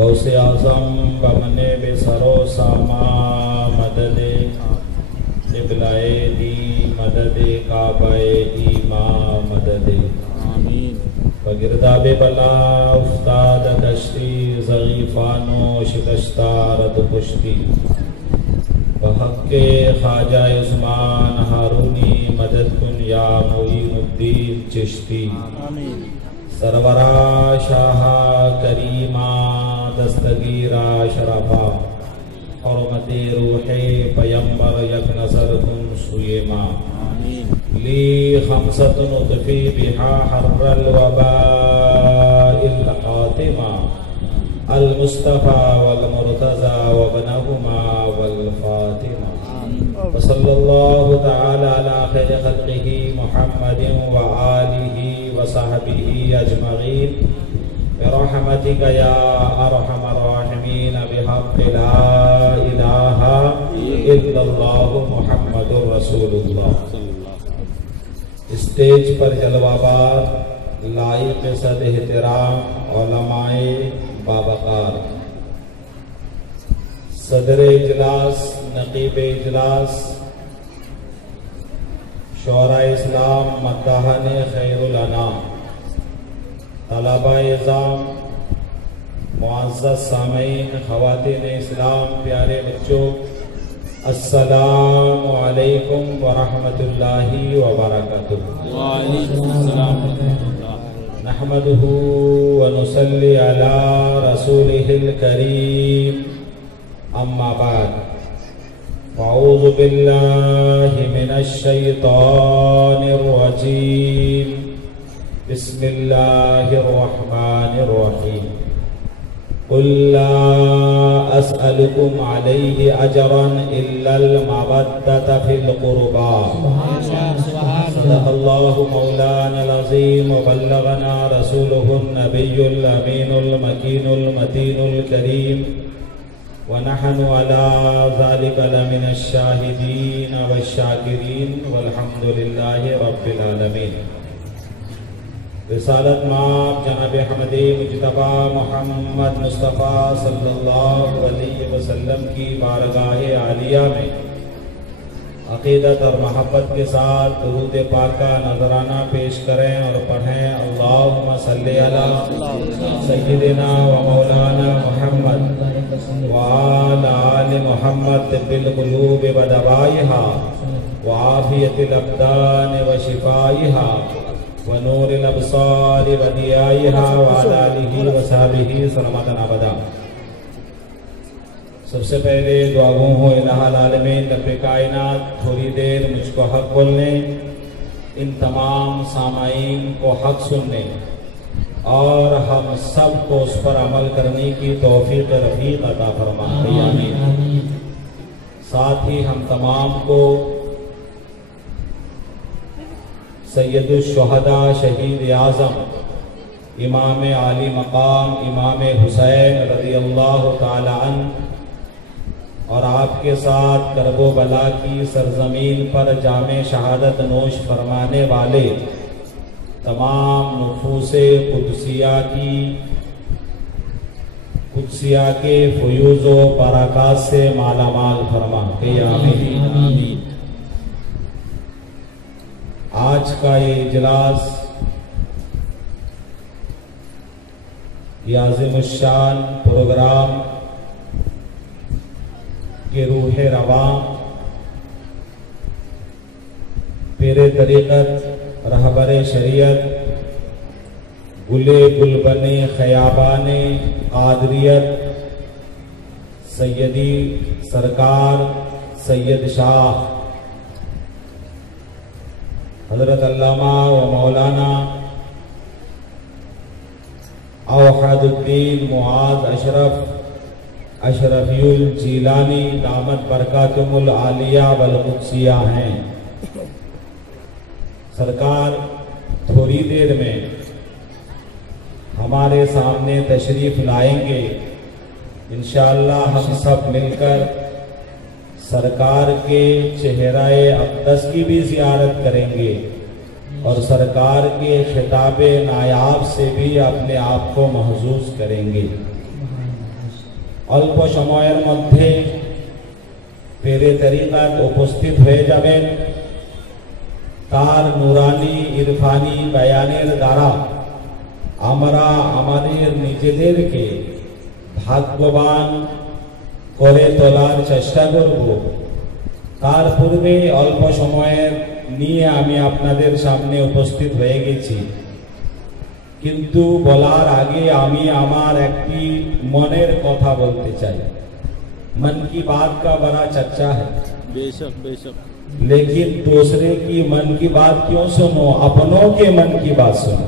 गौसे आज़म बमने बेसरो सामा मददे क़िबलाए दी मददे काबाए ईमा मददे बगिरदाबे बला उस्ताद कश्ती ज़गीफ़ानो शिकस्ता रद पुश्ती बहक़्क़े ख्वाजा उस्मान हारूनी मदद कुन या मोइनुद्दीन चिश्ती सरवरा शाहा करीमा दस्तगीरा शरफा हुर्मते रूहे पैगंबर यक नज़र कुन सुयमा ली खमसतुन उतफ़ी बिहा हर्रल वबाइल क़ातिमा अल मुस्तफ़ा वल मुर्तज़ा वबनहुमा वल फ़ातिमा वसल्लल्लाहु तआला अला खैरि ख़ल्क़िही मुहम्मदिन व आलिही व सहबिही अजमईन बिरहमतिका या अरहमर राहिमीन बिहक़्क़ि ला इलाहा इल्लल्लाहु मुहम्मदुर रसूलुल्लाह। स्टेज पर जलवाबार लाइक़ सद एहतराम उलमाए बावक़ार सदर इजलास नक़ीब इजलास शोरा इस्लाम मद्दाहन खैरुल अनाम तलबा इज़ाम मुअज़्ज़ज़ सामीन ख़वातीन इस्लाम प्यारे बच्चों अस्सलामु अलैकुम व रहमतुल्लाहि व बरकातुहू। नहमदुहू व नुसल्ली अला रसूलिहिल करीम अम्मा बाद अऊज़ु बिल्लाहि मिनश शैतानिर रजीम बिस्मिल्लाहिर रहमानिर रहीम कुल ला अस्अलुकुम अलैहि अजरन इल्लल मवद्दता फिल क़ुरबा सदक़ल्लाहु मौलानल अज़ीम व बल्लगना रसूलुहुन नबियुल अमीनुल मकीनुल मतीनुल करीम व नहनु अला ज़ालिका लमिनश शाहिदीन वश्शाकिरीन वल्हम्दुलिल्लाहि रब्बिल आलमीन। रिसालत माब जनाब हमदे मुज्तबा मोहम्मद मुस्तफ़ा सल्लल्लाहु अलैहि वसल्लम की बारगाह आलिया में अक़ीदत और मोहब्बत के साथ दुरूद पाक का नजराना पेश करें और पढ़ें। अल्लाहुम्मा सल्ली अला सय्यिदिना व मौलाना मुहम्मद व अला आलि मुहम्मद तिब्बिल क़ुलूब व दवाइहा व आफ़ियतिल अब्दान व शिफ़ाइहा व नूरिल अब्सार व दियाइहा व अला आलिहि व सहबिहि सलामतन अबदा। सबसे पहले दुआगो हो इलाहल आलमीन रब्ब कायनात थोड़ी देर मुझको हक बोलने, इन तमाम सामाईन को हक सुनने और हम सब को उस पर अमल करने की तौफीक रफ़ीक अता फरमा आमीन। साथ ही हम तमाम को सैयदुश शुहदा शहीद आज़म इमाम आली मकाम इमाम हुसैन रज़ियल्लाहु ताला अन्हु और आपके साथ करबो बला की सरजमीन पर जामे शहादत नोश फरमाने वाले तमाम नुफूसे कुदसिया के फयूज़ो बरक़ात से मालामाल फरमा आमीन। आज का ये इजलास ये आज़िमुश्शान प्रोग्राम के रूह रवा पीरे तरीक़त रहबरे शरीयत गुले गुलबने ख़याबाने क़ादरियत सैयदी सरकार सैयद शाह हज़रत अल्लामा व मौलाना औहदुद्दीन मुआज़ अशरफियुल जीलानी दामत बरकातुहुल आलिया वल क़ुद्सिया हैं। सरकार थोड़ी देर में हमारे सामने तशरीफ लाएंगे। इंशाअल्लाह हम सब मिलकर सरकार के चेहराए अक़दस की भी ज़ियारत करेंगे और सरकार के खिताब नायाब से भी अपने आप को महसूस करेंगे। অল্প সময়ের মধ্যে পেরে তরিকাত উপস্থিত হয়ে যাবেন। তার নুরানি ইরফানি বয়ানের দ্বারা আমরা আমাদের নিজেদেরকে ভাগ্যবান করে তোলার চেষ্টা করব। তার পূর্বে অল্প সময়ের নিয়ে আমি আপনাদের সামনে উপস্থিত হয়ে গেছি, কিন্তু বলার আগে আমি আমার একটি মনের কথা বলতে চাই। मन की बात का बड़ा चर्चा है, बेशक बेशक, लेकिन दूसरे की मन की बात क्यों सुनो, अपनों के मन की बात सुनो।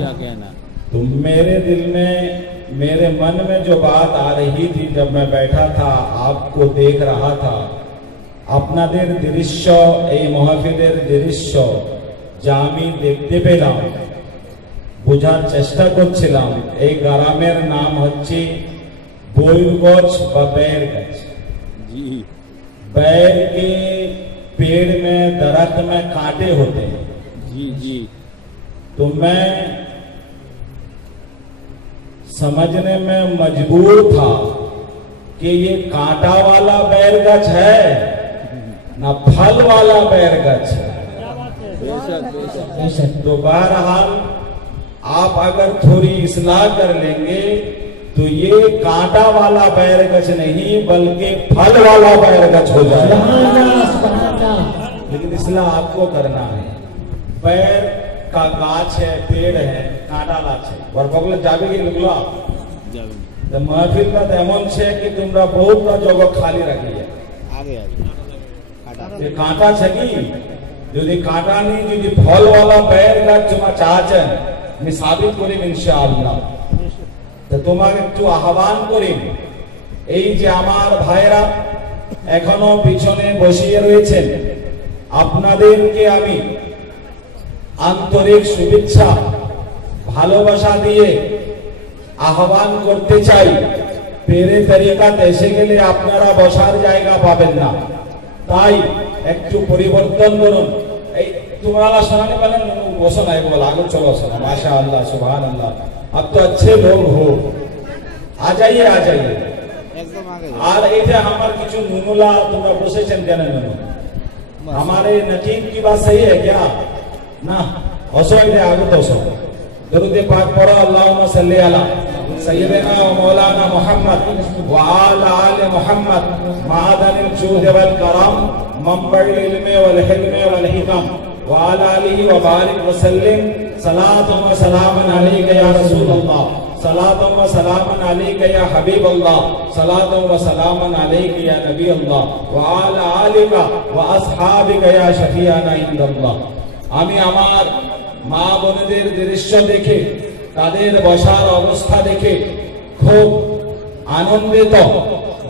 क्या कहना। तो मेरे दिल में, मेरे मन में जो बात आ रही थी जब मैं बैठा था, आपको देख रहा था, আপনাদের দৃশ্য, এই মাহফিলের দৃশ্য যা আমি দেখতে পেলাম, বোঝার চেষ্টা করছিলাম। এই গ্রামের নাম হচ্ছে बोईर व बैर गज। जी, बैर के पेड़ में, दरख्त में कांटे होते हैं। जी जी, तो मैं समझने में मजबूर था कि ये कांटा वाला बैर गज है ना फल वाला बैर गज है। बेशक बेशक, तो बहरहाल आप अगर थोड़ी इस्लाह कर लेंगे तो ये कांटा वाला बैरगछ नहीं बल्कि फल वाला बैरगछ हो जाएगा। लेकिन इसलिए आपको करना है। बैर का गाछ है, पेड़ है, कांटा गाछ है। बरबगल जाबे की लगला तो महफिल का तेमन छे कि तुमरा बहुत का जगह खाली रखी है। आगे ये कांटा छगी, यदि कांटा नहीं, यदि फल वाला बैरगछ तुम चाहছেন, मैं साबित करिम इंशाআল্লাহ। তো তোমাকে একটু আহ্বান করি, এই যে আমার ভাইরা এখনো পিছনে বসিয়ে রয়েছেন, আপনাদেরকে আমি আন্তরিক শুভেচ্ছা ভালোবাসা দিয়ে আহ্বান করতে চাই। পেরে তরিকাত এসে গেলে আপনারা বসার জায়গা পাবেন না, তাই একটু পরিবর্তন করুন। এই তোমরা শোনানে পারেন, বসো না, বল আগে চলো, শোনা। মাশাআল্লাহ, সুবহানাল্লাহ, अब तो अच्छे लोग हो, आ जाइए आ जाइए एकदम आगे। আর এটা আমার কিছু নুনুলা তোমরা বসেছেন কেন? নুনু हमारे नजीब की बात सही है क्या? ना हसो इधर आगे तो सो दरूद पाक पढ़ो, अल्लाहुम्मा सल्ली अला सय्यिदना व मौलाना मुहम्मद व आला आले मुहम्मद मादनिल जूद वल करम मंबइल इल्म वल हिल्म वल हिकम व आला आलिहि व बारिक व सल्लिम सलातुम व सलामन अलैका या रसूल अल्लाह, सलातुम व सलामन अलैका या हबीब अल्लाह, सलातुम व सलामन अलैका या नबी अल्लाह व आला आलिका व আসহাবিকা या शफियाना इंदल्लाह। আমি আমার মা বোনদের দৃশ্য দেখে, তাদের বসার অবস্থা দেখে খুব আনন্দিত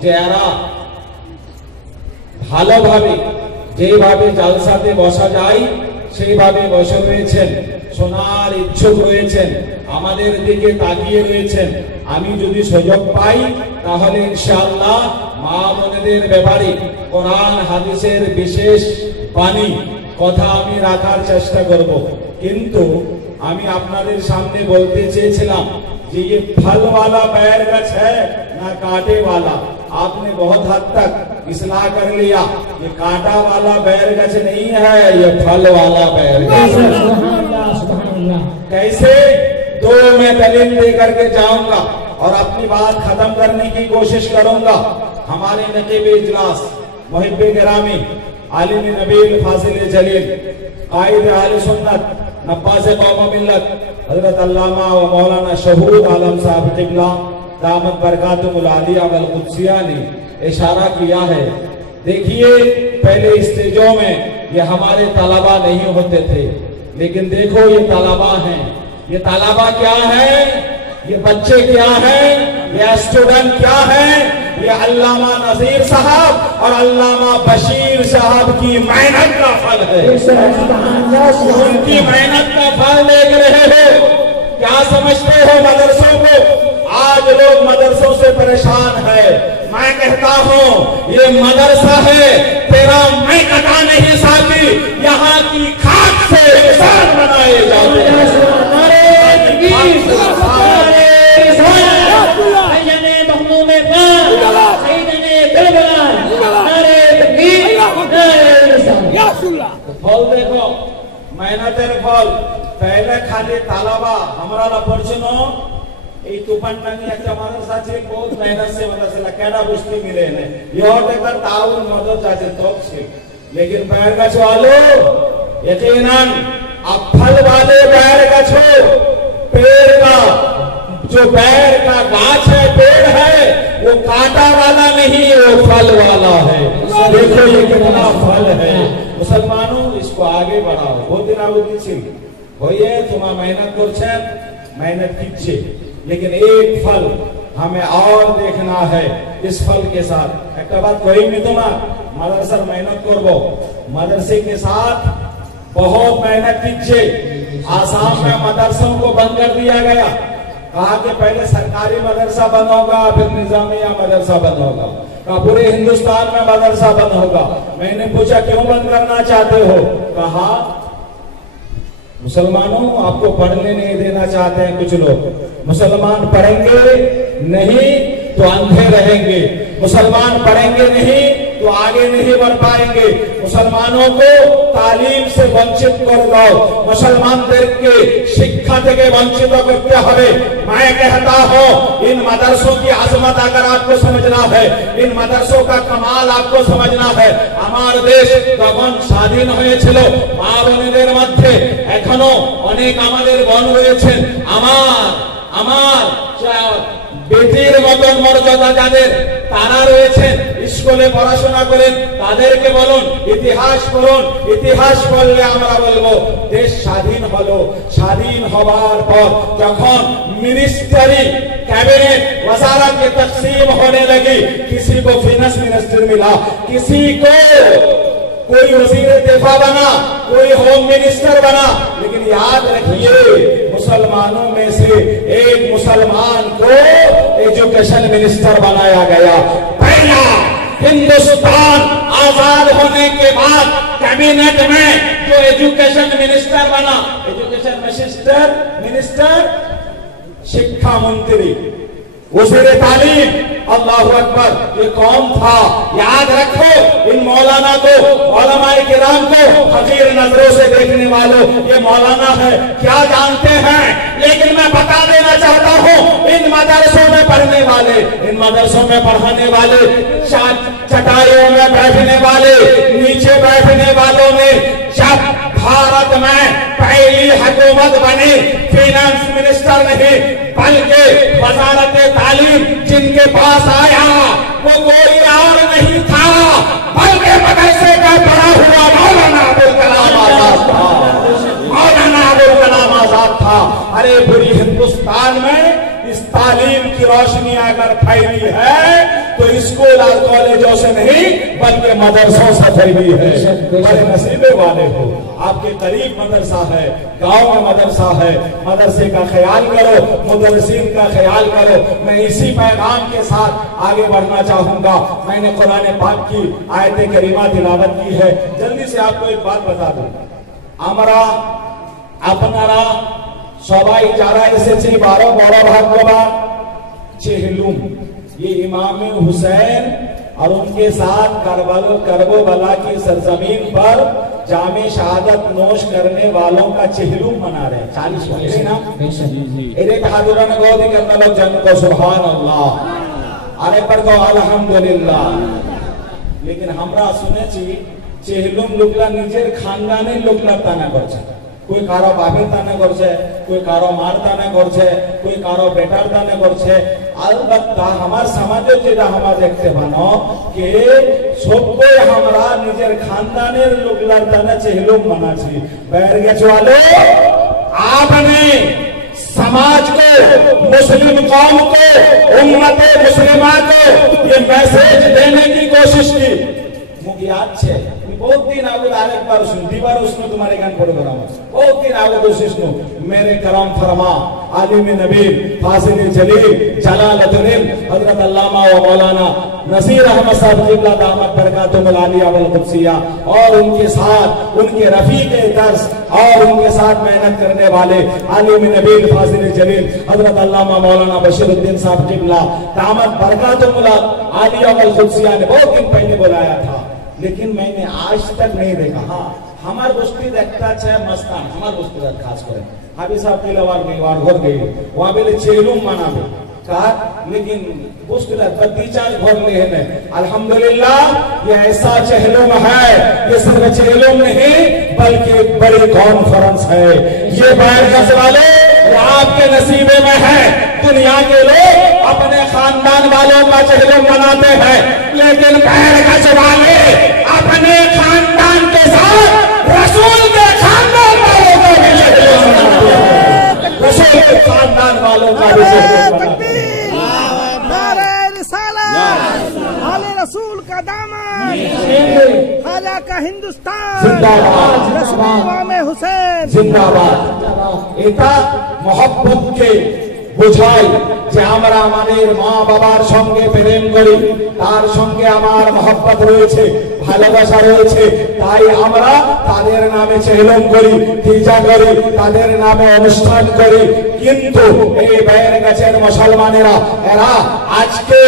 যে এরা ভালোভাবে, যেভাবে জালসাতে বসা যায় সেইভাবে বসে রয়েছেন, শোনার ইচ্ছুক রয়েছেন, আমাদের দিকে তাকিয়ে রয়েছেন। আমি যদি সুযোগ পাই তাহলে ইনশাআল্লাহ মা বোনদের ব্যাপারে কোরআন হাদিসের বিশেষ বাণী কথা আমি রাখার চেষ্টা করব। কিন্তু আমি আপনাদের সামনে বলতে চেয়েছিলাম যে ये फल वाला बैर गछ है ना कांटे वाला। आपने बहुत हद तक इस्लाह कर लिया, ये कांटा वाला बैर गछ नहीं है, ये फल वाला बैर गछ। कैसे? दो मैं दलील लेकर के जाऊंगा और अपनी बात खत्म करने की कोशिश करूंगा। हमारे नकीब इजलास मुहिब्बे गिरामी आलिम नबील फाजिल जलील कायद आले सुन्नत नब्बास कौम मिल्लत हजरत अल्लामा व मौलाना शहूद आलम साहब क़िबला दामत बरकातुहुल आलिया वल कुद्सिया ने इशारा किया है। देखिए, पहले स्टेजों में ये हमारे तलबा नहीं होते थे, लेकिन देखो ये तलबा हैं। ये तलबा क्या है? ये बच्चे क्या हैं? ये स्टूडेंट क्या हैं? ये अल्लामा नज़ीर साहब और अल्लामा बशीर साहब की मेहनत का फल है। उनकी मेहनत का फल देख रहे हो। क्या समझते हो मदरसों को? आज लोग मदरसों से परेशान है। मैं कहता हूँ ये मदरसा है, तेरा मैं कटा नहीं साथी, यहाँ की खाक से निशान बनाए जाते हैं। खाली तालाबा हमारा পড়ছনো এই তুফানটানি একটা মাদ্রাসা আছে বহুত মেহনত से মাদ্রাসা কেডা বস্তি মিলে না यह तक ताउन मदद जाते तो लेकिन बैर का वालो यकीनन अब फल वाले बैर का पेड़ का जो बैर का गाछ है पेड़ है वो कांटा वाला नहीं वो फल वाला है। देखो ये कितना फल है। मुसलमानों इसको आगे बढ़ाओ। बहुत दिन आगे कीजिए होइए तुम्हारा मेहनत करछेन मेहनत कीजिए लेकिन एक फल हमें और देखना है। इस फल के साथ एक बात कोई भी तुम्हारा मदरसा मेहनत करो मदरसे के साथ बहुत मेहनत कीजिए। आसाम में मदरसों को बंद कर दिया गया। कहा कि पहले सरकारी मदरसा बंद होगा फिर निजामिया मदरसा बंद होगा। कहा पूरे हिंदुस्तान में मदरसा बंद होगा। मैंने पूछा क्यों बंद करना चाहते हो? कहा मुसलमानों आपको पढ़ने नहीं देना चाहते हैं कुछ लोग। मुसलमान पढ़ेंगे नहीं तो अंधे रहेंगे। मुसलमान पढ़ेंगे नहीं तो आगे नहीं बढ़ पाएंगे। मुसलमानों को तालीम से वंचित कर दो। मुसलमान देश के शिक्षा থেকে वंचित करते हुए मैं कहता हूँ इन मदरसों की आजमत अगर आपको समझना है इन मदरसों का कमाल आपको समझना है। हमारे देश তখন স্বাধীন হয়েছিল মা বোনেদের মধ্যে এখনো অনেক আমাদের বোন রয়েছেন আমার বেটির মতন মর্যাদা যাদের তারা রয়েছেন স্কুলে পড়াশোনা করেন তাদেরকে বলুন ইতিহাস পড়ুন। ইতিহাস পড়লে আমরা বলবো দেশ স্বাধীন হলো। স্বাধীন হবার পর যখন मिनिस्ट्री कैबिनेट वजारत की तकसीम होने लगी किसी को फाइनेंस मिनिस्टर मिला किसी को कोई वजीर दिफा बना कोई होम मिनिस्टर बना। लेकिन याद रखिए मुसलमानों में से एक मुसलमान को एजुकेशन मिनिस्टर बनाया गया। पहला हिंदुस्तान आजाद होने के बाद कैबिनेट में जो एजुकेशन मिनिस्टर बना एजुकेशन मिनिस्टर शिक्षा मंत्री वज़ीर तालीम अल्लाह अकबर ये कौन था? याद रखो इन मौलाना को उलमाए किराम को हकीर नजरों से देखने वालों ये मौलाना है क्या जानते हैं। लेकिन मैं बता देना चाहता हूँ इन मदरसों में पढ़ने वाले इन मदरसों में पढ़ाने वाले चटाइयों में बैठने वाले नीचे बैठने वालों ने जब भारत में पहली हुकूमत बनी फाइनेंस मिनिस्टर नहीं बल्कि वजारत तालीम जिनके पास आया वो कोई और नहीं था बल्कि मदरसे का बड़ा हुआ मौलाना अबुल कलाम आजाद था। मौलाना अबुल कलाम आजाद था। अरे पूरी हिंदुस्तान में इस तालीम की रोशनी अगर फैली है तो स्कूल और कॉलेजों से नहीं बल्कि मदरसों से फैली है। बड़े नसीबे वाले हो आपके करीब मदरसा है गांव में मदरसा है। मदरसे का ख्याल करो मुदर्रिसीन का ख्याल करो। मैं इसी पैगाम के साथ आगे बढ़ना चाहूंगा। मैंने कुरान पाक की आयत करीमा तिलावत की है। जल्दी से आपको एक बात बता दूं আমরা আপনারা সবাই যারা এসেছে 12 বড় ভাগ্যবান চেহলুম ये इमाम हुसैन और उनके साथ करबला की सरजमीन पर जामे शहादत नोश करने वालों का चेहलुम मना रहे 40 वाले ना एक हाजुरा ने गोदी करना लोग जन को सुभान अल्लाह अरे पर को अल्हम्दुलिल्लाह। लेकिन हमरा सुने छी चेहलुम लोकला निजेर खानदाने लोकला ताना करছে कोई कारो बाबेर ताना करছে कोई कारो मार ताना करছে कोई कारो बेटार ताना करছে। अलबत्ता हमार समाजे जेटा हमरा देखते मानो कि सबको हमरा निजेर खानदानेर लोकलार ताना चेहलुम मानाছি। बैर गेछ वाले आपने समाज को मुस्लिम कौम को उम्मत मुस्लिमा को ये मैसेज देने की कोशिश की मुझे याद है बहुत दिन आगे आरेक बार सुन दीवार उसने तुम्हारे गान पढ़े बना बहुत दिन आगे कोशिश नो मेरे करम फरमा आलिम नबी फासिल जलील जलालुद्दीन हजरत अल्लामा व मौलाना नसीर अहमद साहब क़िबला दामत बरकातुहुल आलिया वल क़ुद्सिया और उनके साथ उनके रफीक दर्स और उनके साथ मेहनत करने वाले आलिम नबी फासिल जलील हजरत अल्लामा मौलाना बशीरुद्दीन साहब क़िबला दामत बरकातुहुल आलिया वल क़ुद्सिया ने बहुत दिन पहले बुलाया था लेकिन मैंने आज तक नहीं देखा। हाँ हमार बस्ती देखता है मस्तान हमार बस्ती खास करें हाबी साहब के लवार के वार घर गए वहां बेले चेलुम मनाबे कहा लेकिन मुश्किल 4 घर ले है अल्हम्दुलिल्लाह ये ऐसा चहलुम है, ये सिर्फ चहलुम नहीं बल्कि एक बड़ी कॉन्फ्रेंस है। ये बैरगस वाले आपके नसीबे में है। दुनिया के लोग अपने खानदान वालों का चहलुम मनाते हैं, लेकिन बैरगस वाले अपने खानदान के साथ रसूल के खानदान वालों का भी चहलुम मनाते हैं। रसूल के खानदान वालों का भी चहलुम मनाते हैं। रसूल का दामन, खाजा का हिंदुस्तान जिंदाबाद, हुसैन जिंदाबाद। এটা মহব্বতকে বোঝায় যে আমরা আমাদের মা বাবার সঙ্গে প্রেম করি, তার সঙ্গে আমার মহব্বত রয়েছে, ভালোবাসা রয়েছে, তাই আমরা তাদের নামে চেহলম করি, পূজা করি, তাদের নামে অনুষ্ঠান করি। কিন্তু এই বাইরগাছের মুসলমানেরা এরা আজকে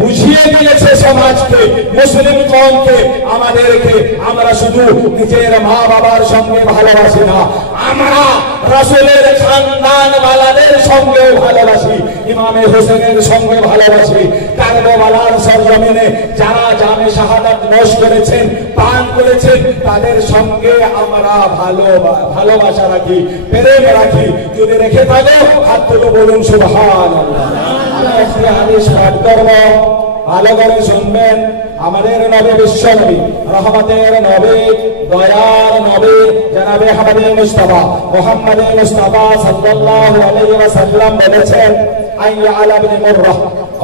বুঝিয়ে দিয়েছে সমাজকে, মুসলিম কওমকে, আমাদেরকে আমরা শুধু নিজের মা বাবার সঙ্গে ভালোবাসি না, আমরা রাসূলের খানদান ওয়ালাদের সঙ্গে ভালোবাসি, ইমামে হোসেনের সঙ্গে ভালোবাসি। কারবালার সরজমিনে যারা জামে শাহাদাত নোশ করেছেন, পান করেছেন, তাদের সঙ্গে আমরা ভালোবাসা রাখি, প্রেম রাখি। যদি রেখে থাকো হাত তুলে বলুন সুবহানাল্লাহ। আমরা একটি হাদিস পাঠ করব, ভালো করে শুনবেন। আমাদের নবী বিশ্ব নবী, রহমতের নবী, দয়ার নবী জনাবে আহমদে মুস্তাফা মুহাম্মদে মুস্তাফা সাল্লাল্লাহু আলাইহি ওয়াসাল্লাম বলেছেন, আইয়া আলা ইবনে মুররা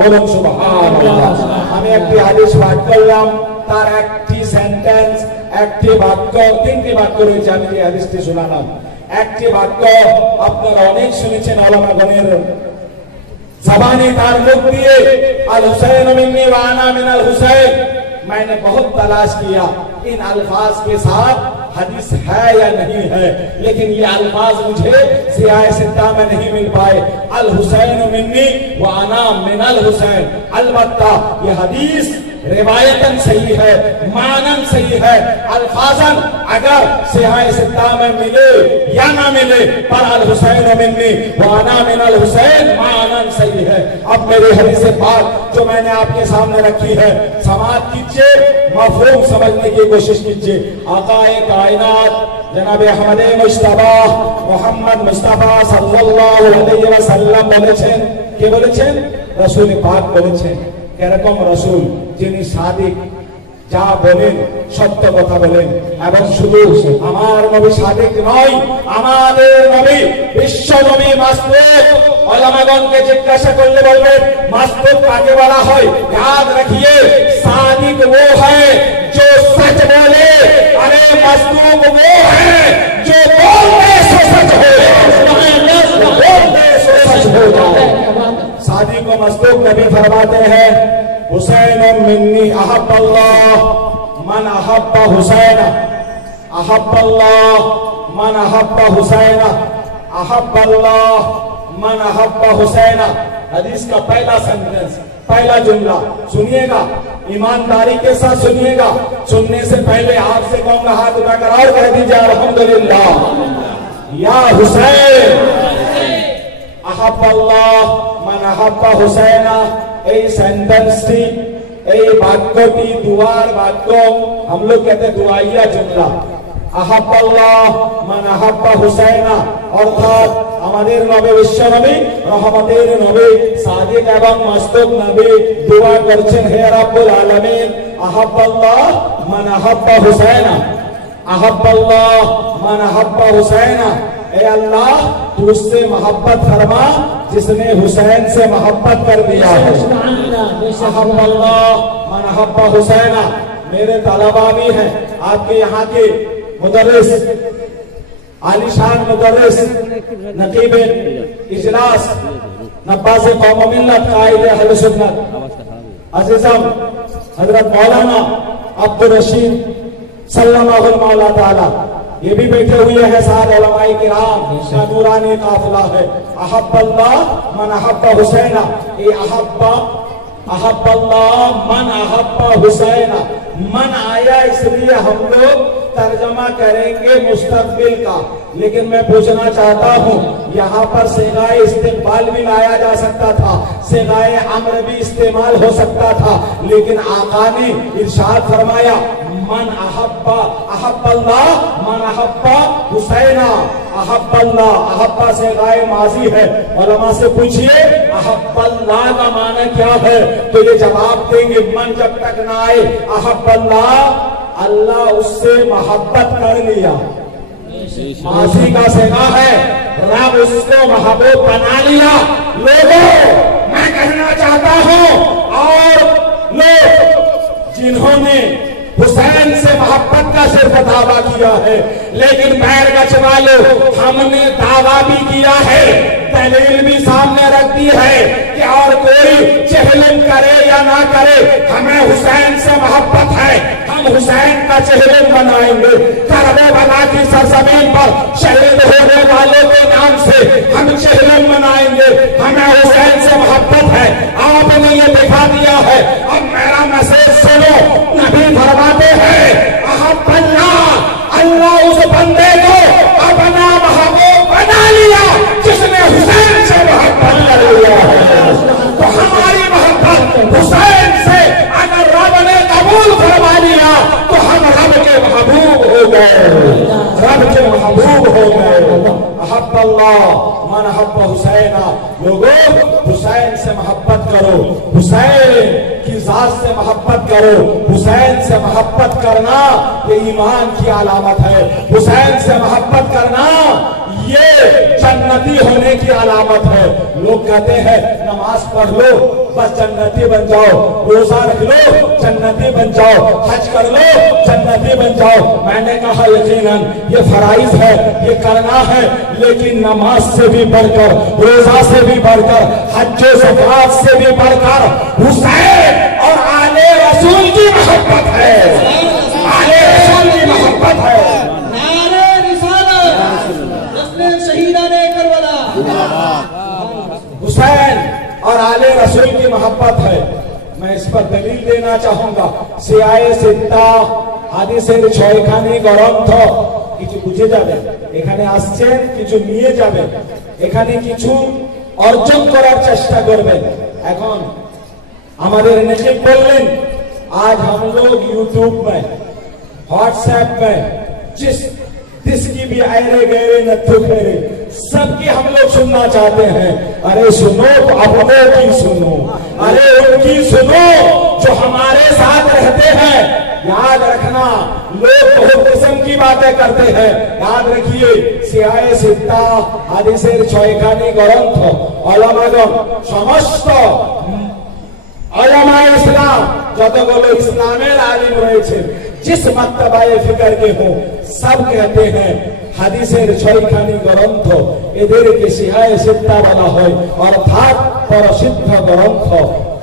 বলুন সুবহানাল্লাহ। আমি একটি হাদিস পাঠ করলাম, তার একটি সেন্টেন্স, একটি বাক্য, 3টি বাক্য রয়েছে, আমি এই হাদিসটি শোনালাম। একটি বাক্য আপনারা অনেক শুনেছেন উলামাগণের ज़बानी तार मुख दिए, अल हुसैन मिन्नी व अना मिनल हुसैन। मैंने बहुत तलाश किया इन अल्फाज के साथ हदीस है या नहीं है, लेकिन ये अल्फाज मुझे सियाह सिद्दा में नहीं मिल पाए। अल हुसैन मिन्नी व अना मिनल हुसैन। अलबत्ता ये हदीस रिवायतन सही है, मानन सही है, अल्फाजन अगर सियाह सिद्दा में मिले या ना मिले, पर अल हुसैन मिन्नी व अना मिनल हुसैन मानन सही है। अब मेरी हदीस पाक जो मैंने आपके सामने रखी है, समाअत कीजिए, मफहूम समझने की कोशिश कीजिए। आकाए कायनात जनाब अहमदे मुस्तफा मुहम्मद मुस्तफा সাল্লাল্লাহু আলাইহি ওয়াসাল্লাম বলেছেন, কে বলেছেন? রাসূল পাক বলেছেন। এরকম রাসূল যিনি সাদিক, যা বলেন সত্য কথা বলেন, এবং শুধু আমার নবী সাদিক নয়, আমাদের নবী বিশ্ব নবী মাসদুক। উলামাগণকে জিজ্ঞাসা করলে বলবেন মাসদুক কাকে বলা হয়? याद रखिए सादिक वो है जो सच बोले, अरे मसदूक वो है जो बोलने से सच हो जाए। सादिक को मसदूक नबी फरमाते हैं, हुसैन मिन्नी अहब्बल्लाह मन अहब्बा हुसैन, अहब्बल्लाह मन अहब्बा हुसैन, अहब्बल्लाह मन अहब्बा हुसैन। हदीस का पहला सेंटेंस, पहला जुमला सुनिएगा, ईमानदारी के साथ सुनिएगा। सुनने से पहले आपसे कहूंगा हाथ उठाकर और कह दीजिए अल्हम्दुलिल्लाह। या हुसैन अहब्बल्लाह मान अहब्बा हुसैना। এই সেন্টেন্সটি, এই বাক্যটি দুয়ার বাক্য, हम लोग कहते हैं दुआइया जुमला। আহাব্বাল্লাহ মান আহাব্বা হুসাইনা, অর্থাৎ আমাদের নবী বিশ্ব নবী, রহমতের নবী, সাদিক এবং মাসদুক নবী দোয়া করছেন, হে রব্বুল আলামিন, আহাব্বাল্লাহ মান আহাব্বা হুসাইনা, আহাব্বাল্লাহ মান আহাব্বা হুসাইনা। ए अल्लाह तू उससे मोहब्बत फरमा जिसने हुसैन से मोहब्बत कर दिया है। अहब्बल्लाह मन अहब्बा हुसैना। मेरे तलबा भी हैं, आपके यहाँ के मुदर्रिस, आलिशान मुदर्रिस, नकीब इजलास, नब्बास कौम मिल्लत, कायदे अहले सुन्नत, अजीजम हजरत मौलाना अब्दुल रशीद सल्लल्लाहु अलैहि ताला ये भी बैठे हुए हैं साथ उलमाए किराम का नूरानी काफिला है। अहब्बल्लाह मन अहब्बा हुसैना, ये अहब्बल्लाह मन अहब्बा हुसैना, मन आया इसलिए हम लोग तर्जमा करेंगे मुस्तकबिल का। लेकिन मैं पूछना चाहता हूँ, यहाँ पर सेगाए इस्तेमाल भी लाया जा सकता था, सेगाए अम्र भी इस्तेमाल हो सकता था, लेकिन आका ने इरशाद फरमाया मन अहब्बा, अहब्बल्लाह मन अहब्बा हुसैना। अहब्बल्लाह, अहब्बा सेगाए माजी है। उलमा से पूछिए अहब्बल्लाह का माना क्या है, तो ये जवाब देंगे मन जब तक ना आए अहब्बल्लाह, अल्लाह उससे मोहब्बत कर लिया, माजी का सेगा है, रब उसको महबूब बना लिया। लोगों मैं कहना चाहता हूं, और लोग जिन्होंने हुसैन से मोहब्बत का सिर्फ दावा किया है, लेकिन बैरगछ वालों हमने दावा भी किया है, दलील भी सामने रख दी है कि और कोई चेहलम करे या ना करे, हमें हुसैन से मोहब्बत है, हम हुसैन का चेहलम बनाएंगे। करबला की सरजमीन पर शहीद होने वालों के नाम से हम चेहलम बनाएंगे, हमें हुसैन से मोहब्बत है। आपने ये दिखा दिया है। अब मेरा मैसेज सुनो, नबी फरमाते हैं अहब्बल्लाह, अल्लाह उस बंदे को अपना महबूब बना लिया जिसने हुसैन से मोहब्बत कर लिया है। तो हमारी मोहब्बत हुसैन से अगर रब ने कबूल फरमा लिया तो हम रब के महबूब हो गए, रब के महबूब हो गए। अहब्बल्लाह मन अहब्बा हुसैना। लोगों हुसैन से मोहब्बत करो, हुसैन की जात से मोहब्बत करो। हुसैन से मोहब्बत करना ये ईमान की अलामत है, हुसैन से मोहब्बत करना ये जन्नती होने की अलामत है। लोग कहते हैं नमाज पढ़ लो बस जन्नती बन जाओ, रोजा रख लो जन्नती बन जाओ, हज कर लो जन्नती बन जाओ। मैंने कहा यकीनन ये फराइज है, ये करना है, लेकिन नमाज से भी बढ़कर, रोजा से भी बढ़कर, हज ज़कात से भी बढ़कर हुसैन और आले रसूल की मोहब्बत है, आले रसूल की मोहब्बत है। हुसैन और आले रसूल की मोहब्बत है। मैं इस पर दलील देना चाहूंगा। सियाए सिद्धा হাদিসের 6খানি গ্রন্থ কিছু বুঝে যাবে, এখানে আসছেন কিছু নিয়ে যাবেন, এখানে কিছু অর্জন করার চেষ্টা করবেন। এখন আমাদের নেকি বললেন आज हम लोग यूट्यूब में, व्हाट्सएप में जिसकी भी आयरे गहरे नथु फेरे सबकी हम लोग सुनना चाहते हैं। अरे सुनो तो अपनों की सुनो, अरे उनकी सुनो जो हमारे साथ रहते हैं। याद रखना लोग बहुत किस्म की बातें करते हैं, याद रखिए सियाए सिद्धा হাদিসের 6খানি গ্রন্থ ওলামাগণ সমস্ত ওলামায়ে ইসলাম যতগুলো ইসলামের আলিম রয়েছে जिस मर्तबाए फिक्र के हो सब कहते हैं হাদিসের 6খানি গ্রন্থ এদেরকে সিয়ায়ে সিদ্धा বলা হয়, অর্থাৎ প্রসিদ্ধ গ্রন্থ,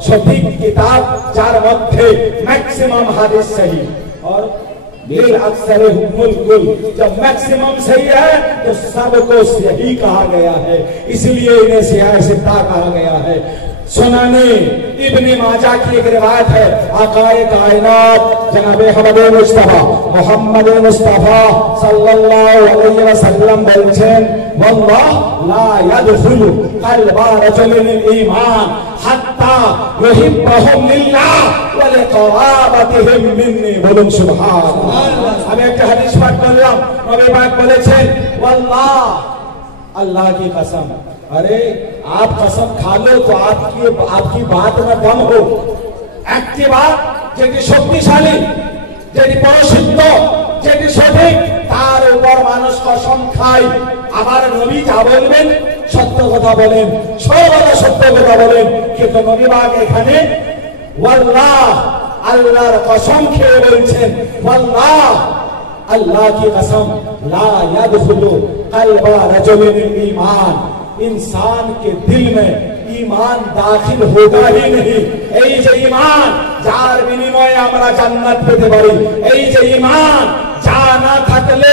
সঠিক কিতাব যার মধ্যে मैक्सिमम हादिस सही और बिल अक्सर हुकुल कुल। जब मैक्सिमम सही है तो सबको सही कहा गया है, इसलिए इन्हें सियाए सिद्धा कहा गया है। सुनाने इब्ने माजा की एक रिवायत है, आकाए कायनात जनाब मोहम्मद मुस्तफा सल्लल्लाहु अलैहि वसल्लम বলছেন वल्लाह ला यदखुलु कल्बा रजुलिन ईमान हत्ता युहिब्बहुम लिल्लाह व लिक़राबतिहिम मिन्नी। বলুন সুবহানাল্লাহ। আমি একটা হাদিস পাঠ করলাম, নবী পাক বলেছেন वल्लाह, अल्लाह की कसम। अरे आप कसम खा लो तो आपकी बात में दम हो। একটি বাত যেটি শক্তিশালী, যেটি প্রসিদ্ধ, যেটি সঠিক, তার উপর মানুষ কসম খায়। আবার নবী যা বলবেন সত্য কথা বলেন, সর্বদা সত্য কথা বলেন। কিন্তু নবী পাক এখানে ওয়াল্লাহ, আল্লাহর কসম খেয়ে বলছেন ওয়াল্লাহ, अल्लाह की कसम ला यदखुलु कल्बा रजुलिन ईमान, इंसान के दिल में ईमान दाखिल होगा ही नहीं। এই যে ঈমান যার বিনিময়ে আমরা জান্নাত পেতে পারি, এই যে ঈমান যার যা না থাকলে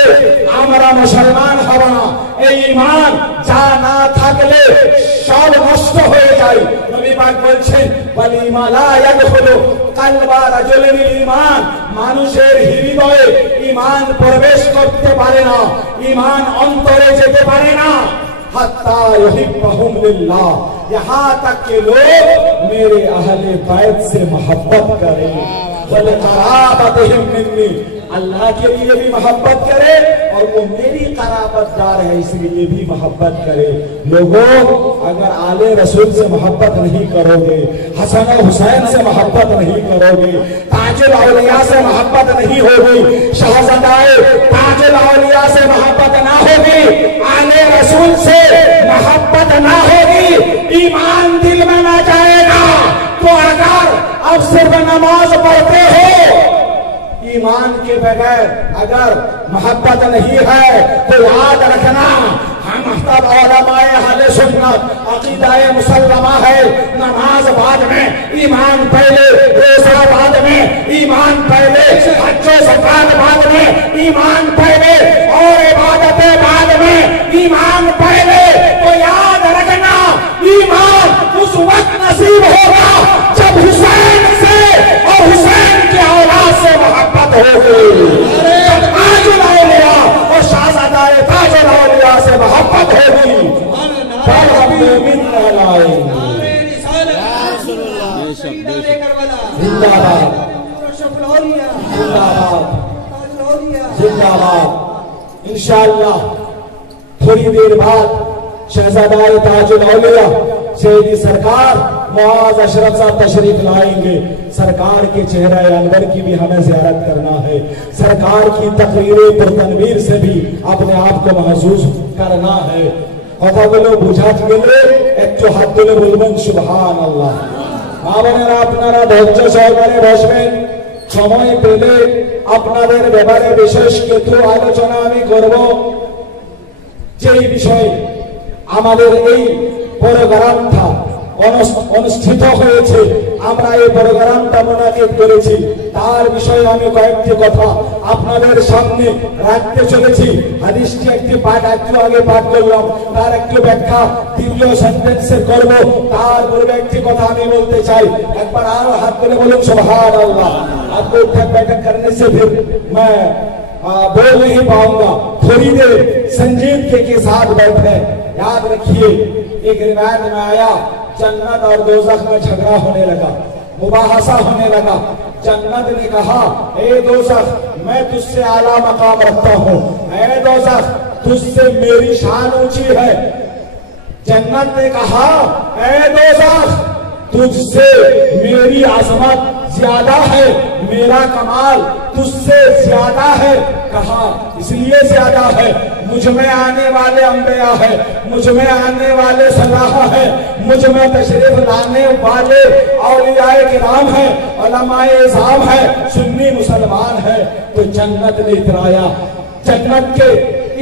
আমরা মুসলমান হব না, এই ঈমান যা না থাকলে সব নষ্ট হয়ে যায়। নবী পাক বলছেন ওয়াল ঈমান লা ইয়াদখুলু কালবা রাজুলিল ঈমান, মানুষের হৃদয়ে ঈমান প্রবেশ করতে পারে না, ঈমান অন্তরে যেতে পারে না। हत्ता युहिब्बहुम लिल्लाह, यहाँ तक के लोग मेरे अहले बैत से मोहब्बत करें, वलक़राबतिहिम मिन्नी, अल्लाह के लिए भी मोहब्बत करे और वो मेरी कराबतदार है इसलिए भी मोहब्बत करे। लोगों, अगर आले रसूल से मोहब्बत नहीं करोगे, हसन और हुसैन से मोहब्बत नहीं करोगे, ताजुल औलिया से मोहब्बत नहीं होगी, शहज़ादाए ताजुल औलिया से मोहब्बत ना होगी, आले रसूल से मोहब्बत ना होगी, ईमान दिल में ना जाएगा। तो अगर अब सिर्फ नमाज पढ़ते हो, ईमान के बगैर अगर मोहब्बत नहीं है तो याद रखना हम तब उलमाए अहले सुन्नत अकीदाए मुसल्लमा है, नमाज बाद में, ईमान पहले, रोज़ा बाद में, ईमान पहले, हज व ज़कात बाद में, ईमान पहले और इबादतें बाद में, ईमान पहले। तो याद रखना ईमान उस वक्त नसीब होगा जब हुसैन से और हुसैन के औलाद से मोहब्बत होगी, जब ताजुल औलिया और शहज़ादाए ताजुल औलिया से मोहब्बत होगी, तब हम मोमिन कहलाएंगे। जिंदाबाद जिंदाबाद जिंदाबाद। इंशाअल्लाह थोड़ी देर बाद शहज़ादाए ताजुल औलिया सैयदी सरकार मुआज़ अशरफ साहब तशरीफ लाएंगे। सरकार के चेहरा अनवर की भी हमें ज़ियारत करना है, सरकार की तकरीरें पुरतनवीर से भी अपने आप को महसूस करना है। কথাগুলো বুঝাতে গেলে একটু হাত তুলে বলবেন সুবহানাল্লাহ। মা বোনেরা আপনারা ধৈর্য সহকারে বসবেন, সময় পেলে আপনাদের ব্যাপারে বিশেষ কিছু আলোচনা আমি করব। যেই বিষয়ে আমাদের এই প্রোগ্রামটা অনুষ্ঠিত হয়েছে, আমরা এই প্রোগ্রামটা মুনাকিদ করেছি, তার বিষয়ে আমি কয়েকটি কথা আপনাদের সামনে রাখতে চলেছি। হাদিসটি একটি পাঠ একটু আগে পাঠ করলাম, তার একটু ব্যাখ্যা দীর্ঘ সেন্টেন্সে করব। তার পূর্বে একটি কথা আমি বলতে চাই, একবার আরো হাত তুলে বলুন সুবহানাল্লাহ। आपको उठक बैठक करने से फिर मैं बोल नहीं पाऊंगा, थोड़ी देर संजीदगी के साथ बैठे। याद रखिए, एक रिवायत में आया जन्नत और दोज़ख में झगड़ा होने लगा, मुबाहसा होने लगा। जन्नत ने कहा ए दोज़ख मैं तुझसे आला मकाम रखता हूँ, ए दोज़ख तुझसे मेरी शान ऊंची है। जन्नत ने कहा ए दोज़ख तुझसे मेरी आजमत ज्यादा है, मेरा कमाल तुझसे ज्यादा है। कहा इसलिए ज्यादा है मुझ में आने वाले अंबिया है, मुझ में आने वाले सलाह है, मुझ में तशरीफ लाने वाले औलियाए किराम है, उलमाए इज़ाम है, सुन्नी मुसलमान है। तो जन्नत ने इतराया। जन्नत के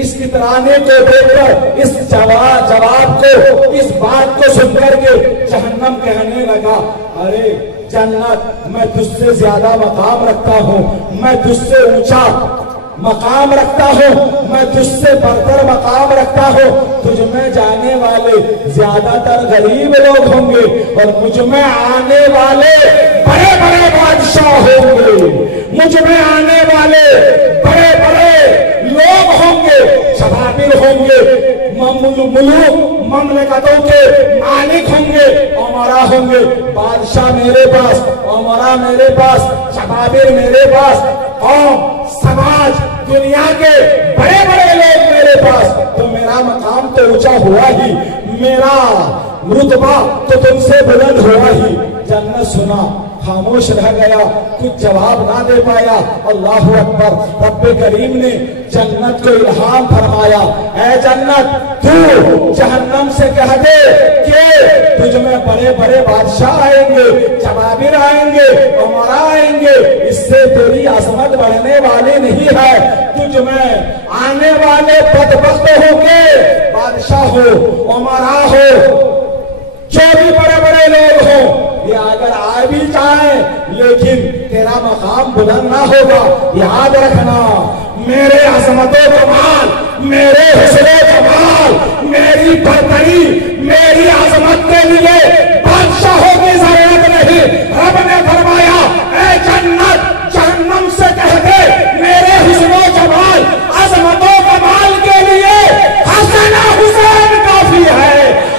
इस इतराने को देखकर, इस जवाब को, इस बात को सुनकर के जहन्नम कहने लगा अरे जन्नत मैं तुझसे ज्यादा मकाम रखता हूँ, मैं तुझसे ऊंचा मकाम रखता हूँ, मैं तुझसे बढ़कर मकाम रखता हूँ। तुझ में जाने वाले ज्यादातर गरीब लोग होंगे और मुझ में आने वाले बड़े बड़े बादशाह होंगे, मुझ में आने वाले बड़े बड़े लोग होंगे, शबाबिर होंगे, मुलूक ममलकतों के मालिक होंगे, उमरा होंगे। बादशाह मेरे पास, उमरा मेरे पास, शबाबिर मेरे पास, कौम समाज दुनिया के बड़े बड़े लोग मेरे पास। तो मेरा मकाम तो ऊंचा हुआ ही, मेरा रुतबा तो तुमसे बुलंद हुआ ही। जन्नत सुना, खामोश रह गया, कुछ जवाब ना दे पाया। अल्लाहु अकबर। रब्बे करीम ने जन्नत को इल्हाम फरमाया, ऐ जन्नत तू जहन्नम से कह दे कि तुझ में बड़े बड़े बादशाह आएंगे, जवाबिर आएंगे, उमरा आएंगे, इससे तेरी अजमत बढ़ने वाली नहीं है। तुझ में आने वाले बदबख्त होंगे, बादशाह हो, उमरा हो, जो भी बड़े बड़े लोग हो, ये अगर आ भी जाए लेकिन तेरा मकाम बुलंद ना होगा। याद रखना मेरे अजमतो कमाल, मेरे हुस्न जमाल, मेरी बरतरी, मेरी अजमत के लिए बादशाहों की जरूरत नहीं। रब ने फरमाया ऐ जन्नत जहन्नम से कह दे मेरे हुस्न जमाल अजमतो कमाल के लिए हसन हुसैन काफी है,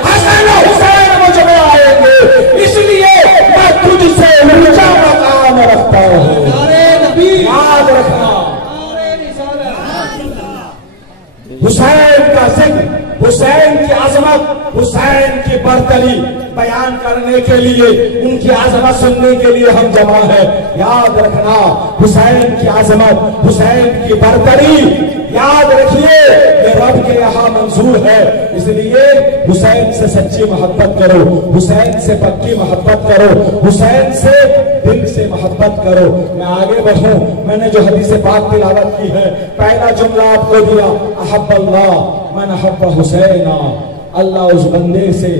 हसन हुसैन मुझ में आएंगे, इसलिए मैं तुझसे ऊंचा मकाम रखता हूँ। याद रखना हुसैन का जिक्र, हुसैन की अजमत, हुसैन की बरतरी बयान करने के लिए, उनकी अजमत सुनने के लिए हम जमा है। याद रखना हुसैन की अजमत, हुसैन की बरतरी याद रखिए ये रब के यहाँ मंजूर है। इसलिए हुसैन से सच्ची मोहब्बत करो, हुसैन से पक्की मोहब्बत करो, हुसैन से दिल से मोहब्बत करो। मैं आगे बढ़ूं, मैंने जो हदीस पाक तिलावत की है, पहला जुमला आपको दिया अहब्बल्लाह मन अहब्ब हुसैना, अल्लाह उस बंदे से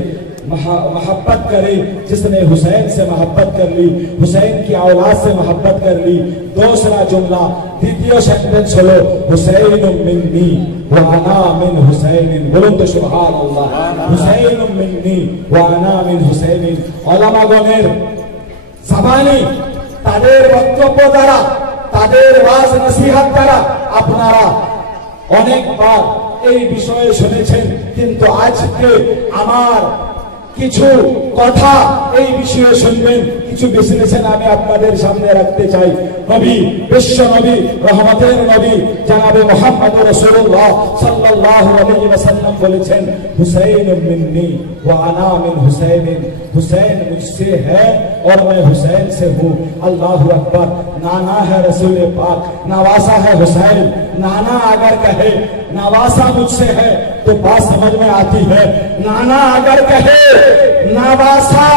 मोहब्बत करे जिसने हुसैन से मोहब्बत कर ली, हुसैन की औलाद से मोहब्बत कर ली। दूसरा जुमला, द्वितीय सेंटेंस बोलो हुसैन मिन्नी व अना मिन हुसैन, बोलो तो सुभान अल्लाह। हुसैन मिन्नी व अना मिन हुसैन। उलमा गणेर जबानी তাদের বক্তব্য দ্বারা, তাদের ওয়াজ নসিহত দ্বারা আপনারা অনেকবার এই বিষয়ে শুনেছেন, কিন্তু আজকে আমার কিছু কথা এই বিষয়ে শুনবেন, কিছু বিশ্লেষণ আমি আপনাদের সামনে রাখতে চাই। নবী, বিশ্ব নবী, রহমতের নবী জনাবে মুহাম্মদ রাসূলুল্লাহ সাল্লাল্লাহু আলাইহি ওয়াসাল্লাম বলেছেন हुसैन मिन्नी व अना मिन हुसैन, हुसैन मुझसे है और मैं हुसैन से हूँ। अल्लाह अकबर। नाना है रसूल पाक, नवासा है हुसैन। नाना अगर कहे नवासा मुझसे है तो बात समझ में आती है। नाना अगर कहे नवासा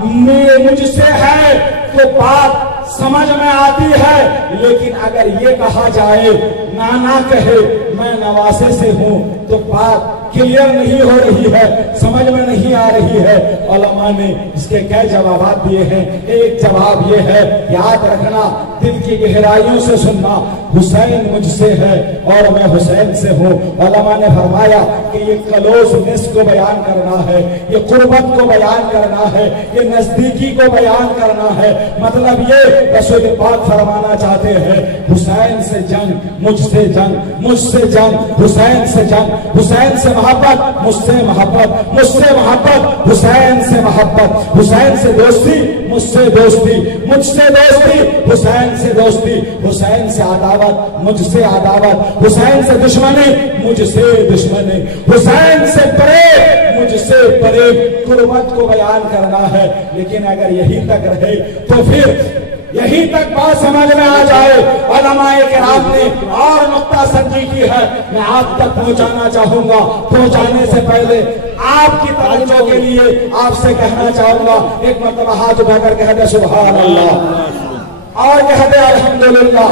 मुझसे है तो बात समझ में आती है। लेकिन अगर ये कहा जाए नाना कहे मैं नवासे से हूं तो बात क्लियर नहीं हो रही है, समझ में नहीं आ रही है। उलमा ने इसके कई जवाब दिए हैं। एक जवाब ये है, याद रखना, दिल की गहराइयों से सुनना, हुसैन मुझसे है और मैं हुसैन से हूँ। उलमा ने फरमाया कि ये क्लोजनेस को बयान करना है, ये कुर्बत को बयान करना है, ये नजदीकी को बयान करना है। मतलब ये रसूल पाक फरमाना चाहते हैं हुसैन से जंग, मुझसे जंग, मुझसे जंग, हुसैन से जंग, हुसैन से मोहब्बत, मुझसे मोहब्बत, मुझसे मोहब्बत, हुसैन से मोहब्बत, हुसैन से दोस्ती, मुझसे दोस्ती, मुझसे दोस्ती, हुसैन से दोस्ती, हुसैन से अदावत, मुझसे अदावत, हुसैन से दुश्मनी, मुझसे दुश्मनी, हुसैन से प्रेम, मुझसे प्रेम। कुर्बत को बयान करना है। लेकिन अगर यही तक रहे तो फिर यही तक बात समझ में आ जाए। उलमाए किराम ने और नुक्ता संजी की है, मैं आप तक पहुंचाना चाहूंगा। पहुंचाने से पहले आपकी तवज्जो के लिए आपसे कहना चाहूंगा, एक मरतबा हाथ उठाकर कह दे सुभान अल्लाह और कह दे अल्हम्दुलिल्लाह।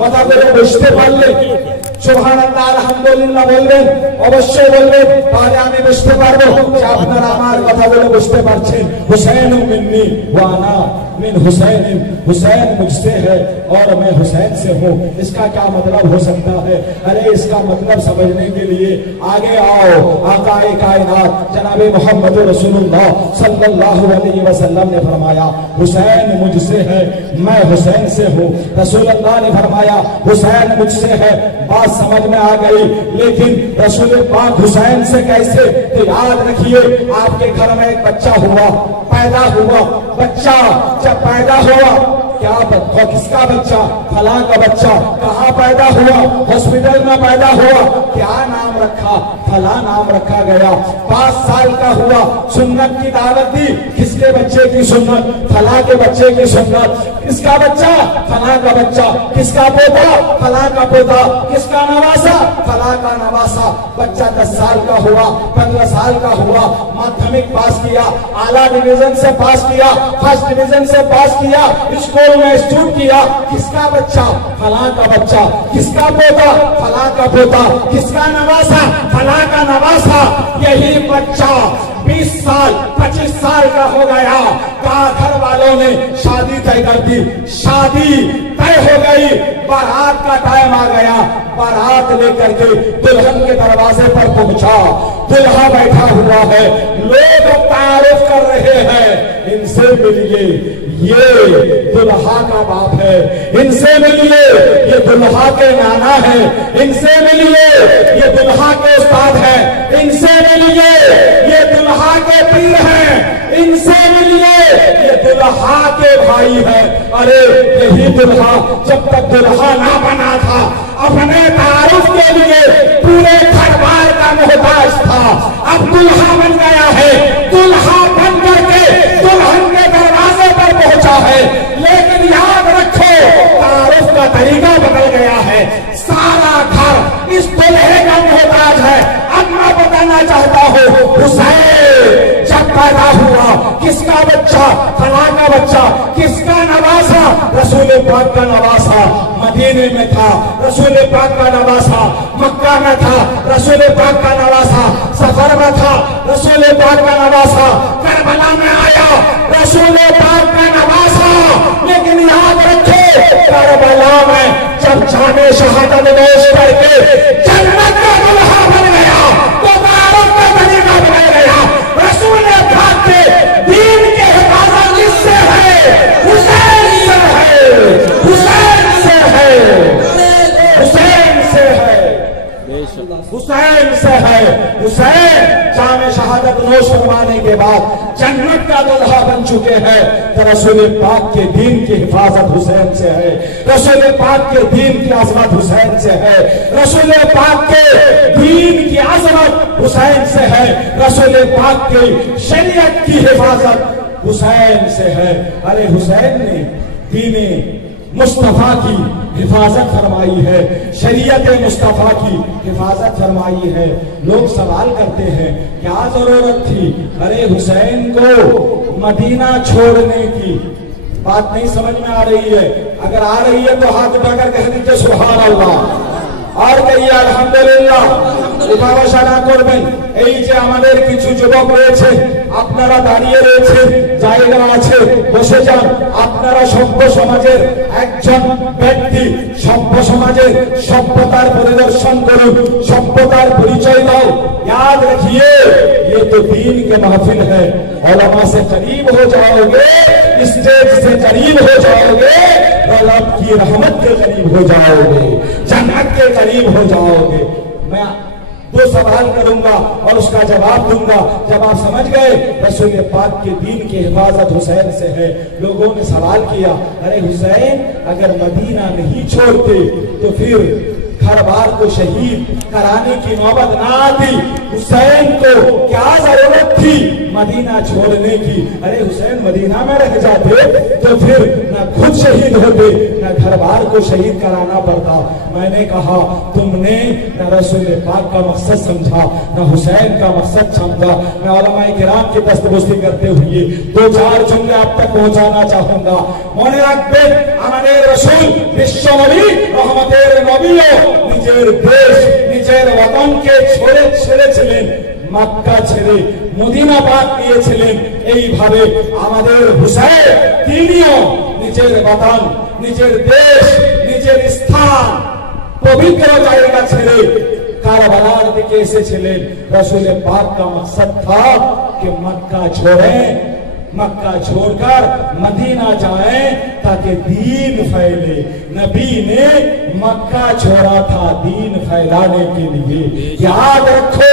কথা বলে বুঝতে পারলে সুবহানাল্লাহ আলহামদুলিল্লাহ বলবেন, অবশ্যই বলবেন, তাহলে আমি বুঝতে পারবো যে আপনারা আমার কথাগুলো বুঝতে পারছেন। हुसैन मिन्नी व अना मिन हुसैन, हुसैन मुझसे है और मैं हुसैन से हूँ। इसका क्या मतलब हो सकता है? अरे इसका मतलब समझने के लिए आगे आओ। आकाए कायनात जनाबे मोहम्मद रसूलुल्लाह सल्लल्लाहु अलैहि वसल्लम ने फरमाया हुसैन मुझसे है, मैं हुसैन से हूँ। रसूलुल्लाह ने फरमाया हुसैन मुझसे है। बात समझ में आ गई। लेकिन रसूल पाक हुसैन से कैसे? तो याद रखिए, आपके घर में एक बच्चा हुआ, पैदा हुआ। बच्चा जब पैदा हुआ, क्या किसका बच्चा? फलां का बच्चा। कहाँ पैदा हुआ? हॉस्पिटल में पैदा हुआ। क्या नाम रखा? फलां नाम रखा गया। 5 साल का हुआ, सुन्नत की दावत दी। किसके बच्चे की सुन्नत? फलां के बच्चे की सुन्नत। किसका बच्चा? फलां का बच्चा। किसका पोता? फलां का पोता। किसका नवासा? फलां का नवासा। बच्चा 10 साल का हुआ, 15 साल का हुआ, माध्यमिक पास किया, आला डिवीजन से पास किया, फर्स्ट डिवीजन से पास किया, स्कूल में स्टूड किया। किसका बच्चा? फलां का बच्चा। किसका पोता? फलां का पोता। किसका नवासा? फलां का नवासा। यही बच्चा 20 साल 25 साल का हो गया, कहा घर वालों ने शादी तय कर दी, शादी तय हो गई, बारात का टाइम आ गया, बारात लेकर के दुल्हन के दरवाजे पर पहुंचा, दुल्हा बैठा हुआ है, लोग तारीफ कर रहे हैं, इनसे मिलिए, ये दुल्हा का बाप है, इनसे मिलिए, ये दुल्हा के नाना है, इनसे मिलिए, ये दुल्हा के उस्ताद है, इनसे मिलिए, ये दुल्हा के पीर हैं, इनसे मिलिए, ये दुल्हा के भाई है। अरे यही दुल्हा जब तक दुल्हा ना बना था अपने तारुफ के लिए पूरे घरबार का मोहताज था, अब दुल्हा बन गया है, दुल्हा बन करके दुल्हन के दरवाजे पर पहुंचा है। लेकिन याद रखो तारुफ का तरीका बदल गया है, सारा घर इस दुल्हे का मोहताज है। अब मैं बताना चाहता हूँ, हुसैन जब पैदा हुआ, किसका बच्चा? फला का बच्चा, किसका नवासा? रसूल पाक का नवासा मदीने में था, रसूल पाक का नवासा मक्का में था, रसूल पाक का नवासा सफर में था, रसूल पाक का नवासा करबला में आया, रसूल पाक का नवासा। लेकिन याद रखे करबला में जब जाने शहादत नोश करके जन्नत का दुल्हा बन गया तो तारुफ का तरीका बदल गया। रसूल पाक के दीन के हिफाजत किससे है? हुसैन से है, हुसैन से है, हुसैन से है, हुसैन से है। हुसैन जामे शहादत नोश करवाने के बाद जन्नत का दुल्हा बन चुके हैं, तो रसूल पाक के दीन की हिफाजत हुसैन से है, रसूल पाक के दीन की अजमत हुसैन से है, रसूल पाक के दीन की अजमत हुसैन से है, रसूल पाक की शरीयत की हिफाजत हुसैन से है। अरे हुसैन ने दीन मुस्तफा की हिफाजत फरमाई है, शरीयत मुस्तफा की हिफाजत फरमाई है। लोग सवाल करते हैं क्या जरूरत थी? अरे हुसैन को मदीना छोड़ने की बात नहीं समझ में आ रही है? अगर आ रही है तो हाथ उठाकर कह दीजिए सुभान अल्लाह और कहिए আলহামদুলিল্লাহ। উপাবাসানা করবেন। এই যে আমাদের কিছু যুবক রয়েছে, আপনারা দাঁড়িয়ে রয়েছে, জায়গা আছে, বসে যান। আপনারা সভ্য সমাজের একজন ব্যক্তি, সভ্য সমাজের সভ্যতার পরিদর্শন করুন, সভ্যতার পরিচয় দাও। याद रखिए ये तो दीन के महफिल है, उलमा से करीब हो जाओगे, स्टेज से करीब हो जाओगे, रब की रहमत के करीब हो जाओगे, जन्नत के करीब हो जाओगे। मैं दो सवाल करूंगा और उसका जवाब दूंगा। जब आप समझ गए रसूल पाक के दीन की हिफाजत हुसैन से है। लोगों ने सवाल किया, अरे हुसैन अगर मदीना नहीं छोड़ते तो फिर घर बार को शहीद कराने की नौबत ना आती, हुसैन को क्या जरूरत थी मदीना छोड़ने की? अरे हुसैन मदीना में रह जाते तो फिर न खुद शहीद होते न घर बार को शहीद कराना पड़ता। मैंने कहा तुमने न रसूल पाक का मकसद समझा न हुसैन का मकसद समझा। मैं उलमाए किराम की दस्तबुस्ती करते हुए दो चार जुमले आप तक पहुंचाना चाहूंगा। मने रखबेन आमादेर रसूल विश्व नबी रहमतेर नबीओ নিজের দেশ নিজের ওয়াতনকে ছেড়েছিলেন, মক্কা ছেড়ে মদিনা বাদ দিয়েছিলেন। এইভাবে আমাদের হুসैन তিনিও নিজের ওয়াতন নিজের দেশ নিজের স্থান পবিত্র জায়গা ছেড়ে কারবালার দিকে এসেছিলেন। रसूल पाक का मकसद था कि मक्का छोड़ें, मक्का छोड़कर मदीना जाएं ताकि दीन फैले। नबी ने मक्का छोड़ा था दीन फैलाने के लिए। याद रखो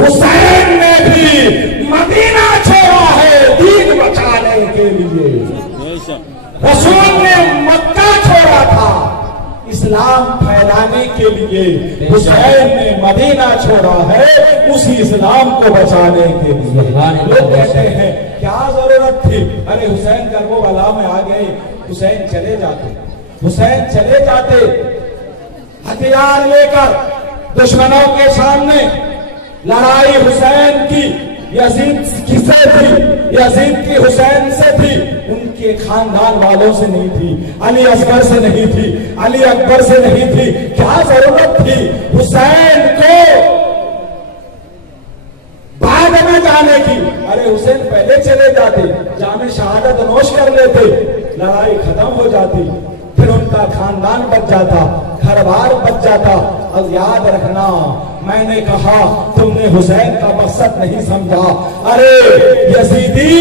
हुसैन ने भी मदीना छोड़ा है दीन बचाने के लिए। रसूल ने मक्का छोड़ा था इस्लाम फैलाने के लिए, हुसैन ने मदीना छोड़ा है उसी इस्लाम को बचाने के लिए। लोग कहते हैं क्या जरूरत थी? अरे हुसैन करबला में आ गए, हुसैन चले जाते, हुसैन चले जाते हथियार लेकर दुश्मनों के सामने। लड़ाई हुसैन की यजीद किससे थी? यजीद की हुसैन से थी, उनके खानदान वालों से नहीं थी, अली असगर से नहीं थी, अली अकबर से नहीं थी। क्या जरूरत थी हुसैन को बाद में जाने की? चले जाते, जामे शहादत नोश कर लेते, लड़ाई खत्म हो जाती, फिर उनका खानदान बच जाता, घर बार बच जाता। अब याद रखना, मैंने कहा तुमने हुसैन का मकसद नहीं समझा। अरे यजीदी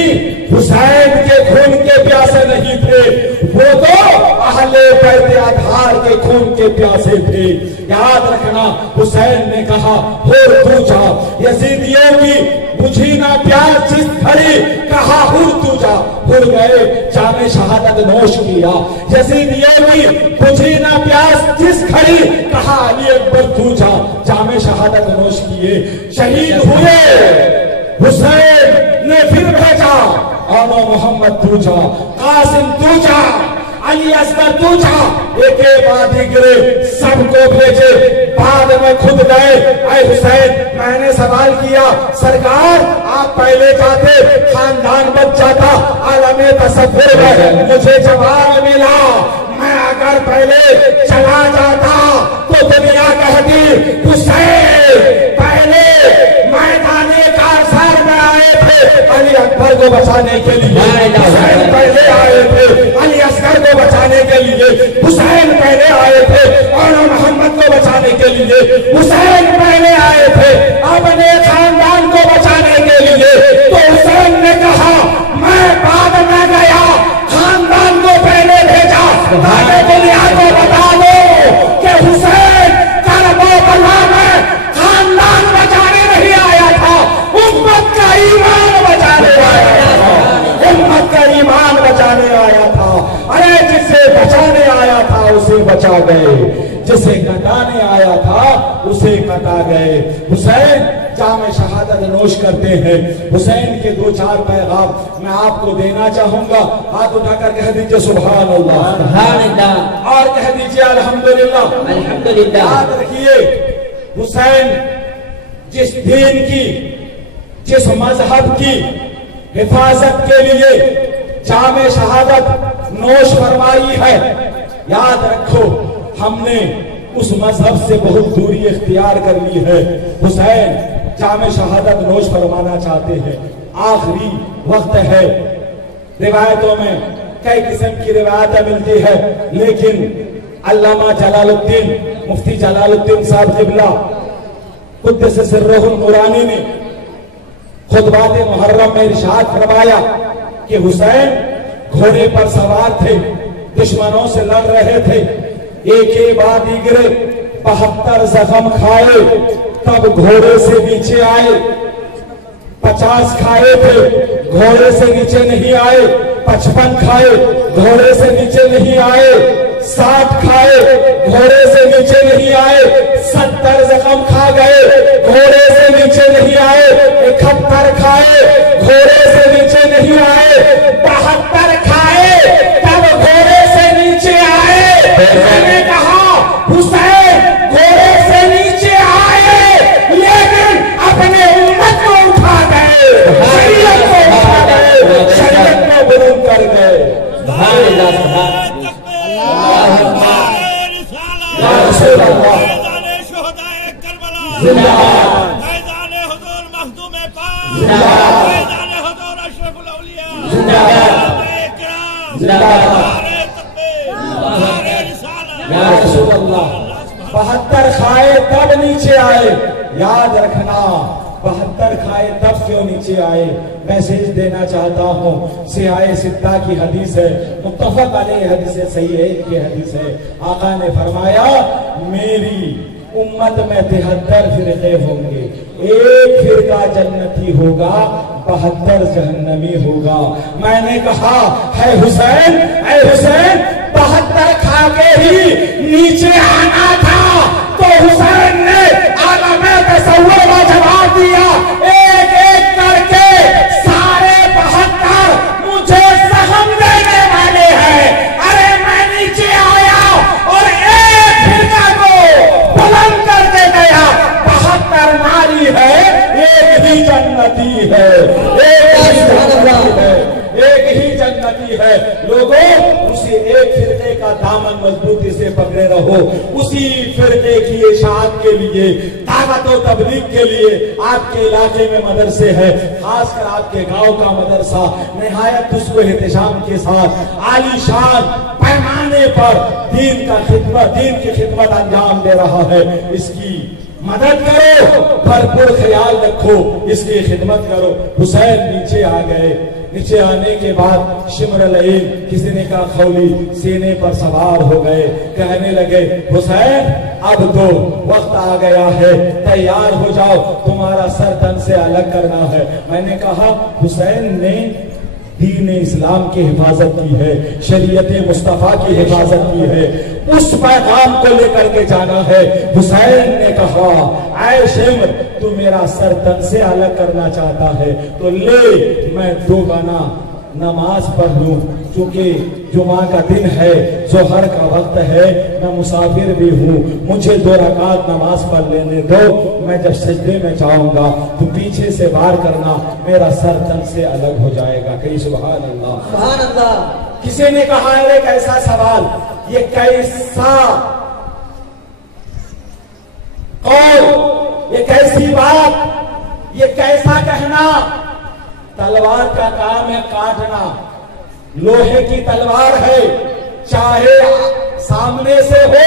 हुसैन के खून के प्यासे नहीं थे, वो तो अहले बैत अतहार के खून के प्यासे थे। याद रखना, हुसैन ने कहा हो तू जा, यजीदियों की बुझी ना प्यास जिस घड़ी, कहा हुर तू जा, हुर गए, जामे शहादत नोश किया। यजीदियों की बुझी ना प्यास जिस घड़ी, कहा अली अकबर तू जा, जामे शहादत नोश किए। शहीद हुए, हुसैन ने फिर भेजा, आनो मोहम्मद तू जा, कासिम तू जा, अली असगर तू जा, एक बाद गिरे, सबको भेजे, बाद में खुद गए। ऐ हुसैन, मैंने सवाल किया, सरकार आप पहले जाते, खानदान बच जाता, आलमे तसव्वुर में मुझे जवाब मिला, मैं अगर पहले चला जाता तो दुनिया कहती हुसैन पहले मैदाने कारसार में आए थे अली अकबर को बचाने के लिए, हुसैन पहले आए थे अली असगर को बचाने के लिए, हुसैन पहले आए थे और मोहम्मद को बचाने के लिए, हुसैन पहले आए थे अपने खानदान को बचाने के लिए। तो हुसैन ने कहा मैं बाद में गया, खानदान को पहले भेजा, ताकि दुनिया को बता दो कि हुसैन करबला में खानदान बचाने नहीं आया था, उम्मत का ईमान बचाने आया था, उम्मत का ईमान बचाने आया था। अरे जिसे बचाने आया था उसे बचा गए, जिसे कटाने आया था उसे कटा गए। हुसैन जामे शहादत नोश करते हैं। हुसैन के दो चार पैगाम मैं आपको देना चाहूंगा। हाथ उठाकर कह दीजिए सुभान अल्लाह, सुभान अल्लाह, और कह दीजिए अल्हम्दुलिल्लाह, अल्हम्दुलिल्लाह। याद रखिए, हुसैन जिस दीन की, जिस मजहब की हिफाजत के लिए जामे शहादत नोश फरमाई है, याद रखो हमने उस मजहब से बहुत दूरी इख्तियार कर ली है। हुसैन जामे शहादत नोश फरमाना चाहते हैं, आखिरी वक्त है। रिवायतों में कई किस्म की रिवायतें मिलती है, लेकिन अल्लामा जलालुद्दीन, मुफ्ती जलालुद्दीन साहब क़िबला कुद्दस सिर्रुहुल नूरानी ने खुतबात मुहर्रम में इरशाद फरमाया कि हुसैन घोड़े पर सवार थे, दुश्मनों से लड़ रहे थे, एक ही बाद गिरे, 72 जख्म खाए, तब घोड़े से नीचे आए। 50 खाए थे, घोड़े से नीचे नहीं आए। 55 खाए, घोड़े से नीचे नहीं आए। 60 खाए, घोड़े से नीचे नहीं आए। 70 जख्म खा गए, घोड़े से नीचे नहीं आए। 71 खाए, घोड़े से नीचे नहीं आए। 72 खाए, तब घोड़े से नीचे आए। मैंने कहा हुसैन घोड़े से नीचे आए, लेकिन अपने उम्मत को उठा गए, शरीयत को उठा गए, शरीयत में बुलंद कर गए। बहत्तर खाए तब नीचे आए। याद रखना, 72 खाए तब क्यों नीचे आए। मैसेज देना चाहता हूँ, सिहाए सिद्दा की हदीस है, मुत्तफक अलैह हदीस है, सही की हदीस है। आका ने फरमाया मेरी उम्मत में 73 फिरके होंगे, एक फिरका जन्नती होगा, 72 जहन्नमी होगा। मैंने कहा है हुसैन, ऐ हुसैन 72 खा के ही नीचे आना था, तो हुसैन ने आलमे तसव्वुर का जवाब दिया, एक एक करके सारे 72 मुझे जख्म देने वाले हैं। अरे मैं नीचे आया और एक फिरका को बुलंद करके गया। 72 नारी है, एक ही जन्नती है, एक ही जन्नती है। लोगों, उसी एक फिरके का दामन मजबूती से पकड़े रहो। उसी फिरके की इशाअत के लिए, दावत और तबलीग के लिए आपके इलाके में मदरसे है, खासकर आपके गांव का मदरसा निहायत उसको एहतशाम के साथ आलीशान पैमाने पर दीन की खिदमत अंजाम दे रहा है। इसकी मदद करो, भरपूर ख्याल रखो, इसकी खिदमत करो। हुसैन नीचे आ गए। नीचे आने के बाद शिमर लईल, किसी ने कहा खौली, सीने पर सवार हो गए। कहने लगे हुसैन अब तो वक्त आ गया है, तैयार हो जाओ, तुम्हारा सर तन से अलग करना है। मैंने कहा हुसैन ने दीन इस्लाम की हिफाजत की है, शरीयत मुस्तफा की हिफाजत की है, उस पैगाम को लेकर के जाना है। हुसैन ने कहा ऐ शिमर, तू मेरा सर तन से अलग करना चाहता है तो ले, मैं 2 गाना नमाज पढ़ लूं, क्योंकि जुमा का दिन है, जोहर का वक्त है, मैं मुसाफिर भी हूँ, मुझे 2 रकात नमाज पढ़ लेने दो। मैं जब सजदे में जाऊंगा तो पीछे से वार करना, मेरा सर तन से अलग हो जाएगा। कहीं सुभान अल्लाह, सुभान अल्लाह। किसी ने कहा एक ऐसा सवाल, ये कैसा कौल, ये कैसी बात, ये कैसा कहना। तलवार का काम है काटना, लोहे की तलवार है, चाहे सामने से हो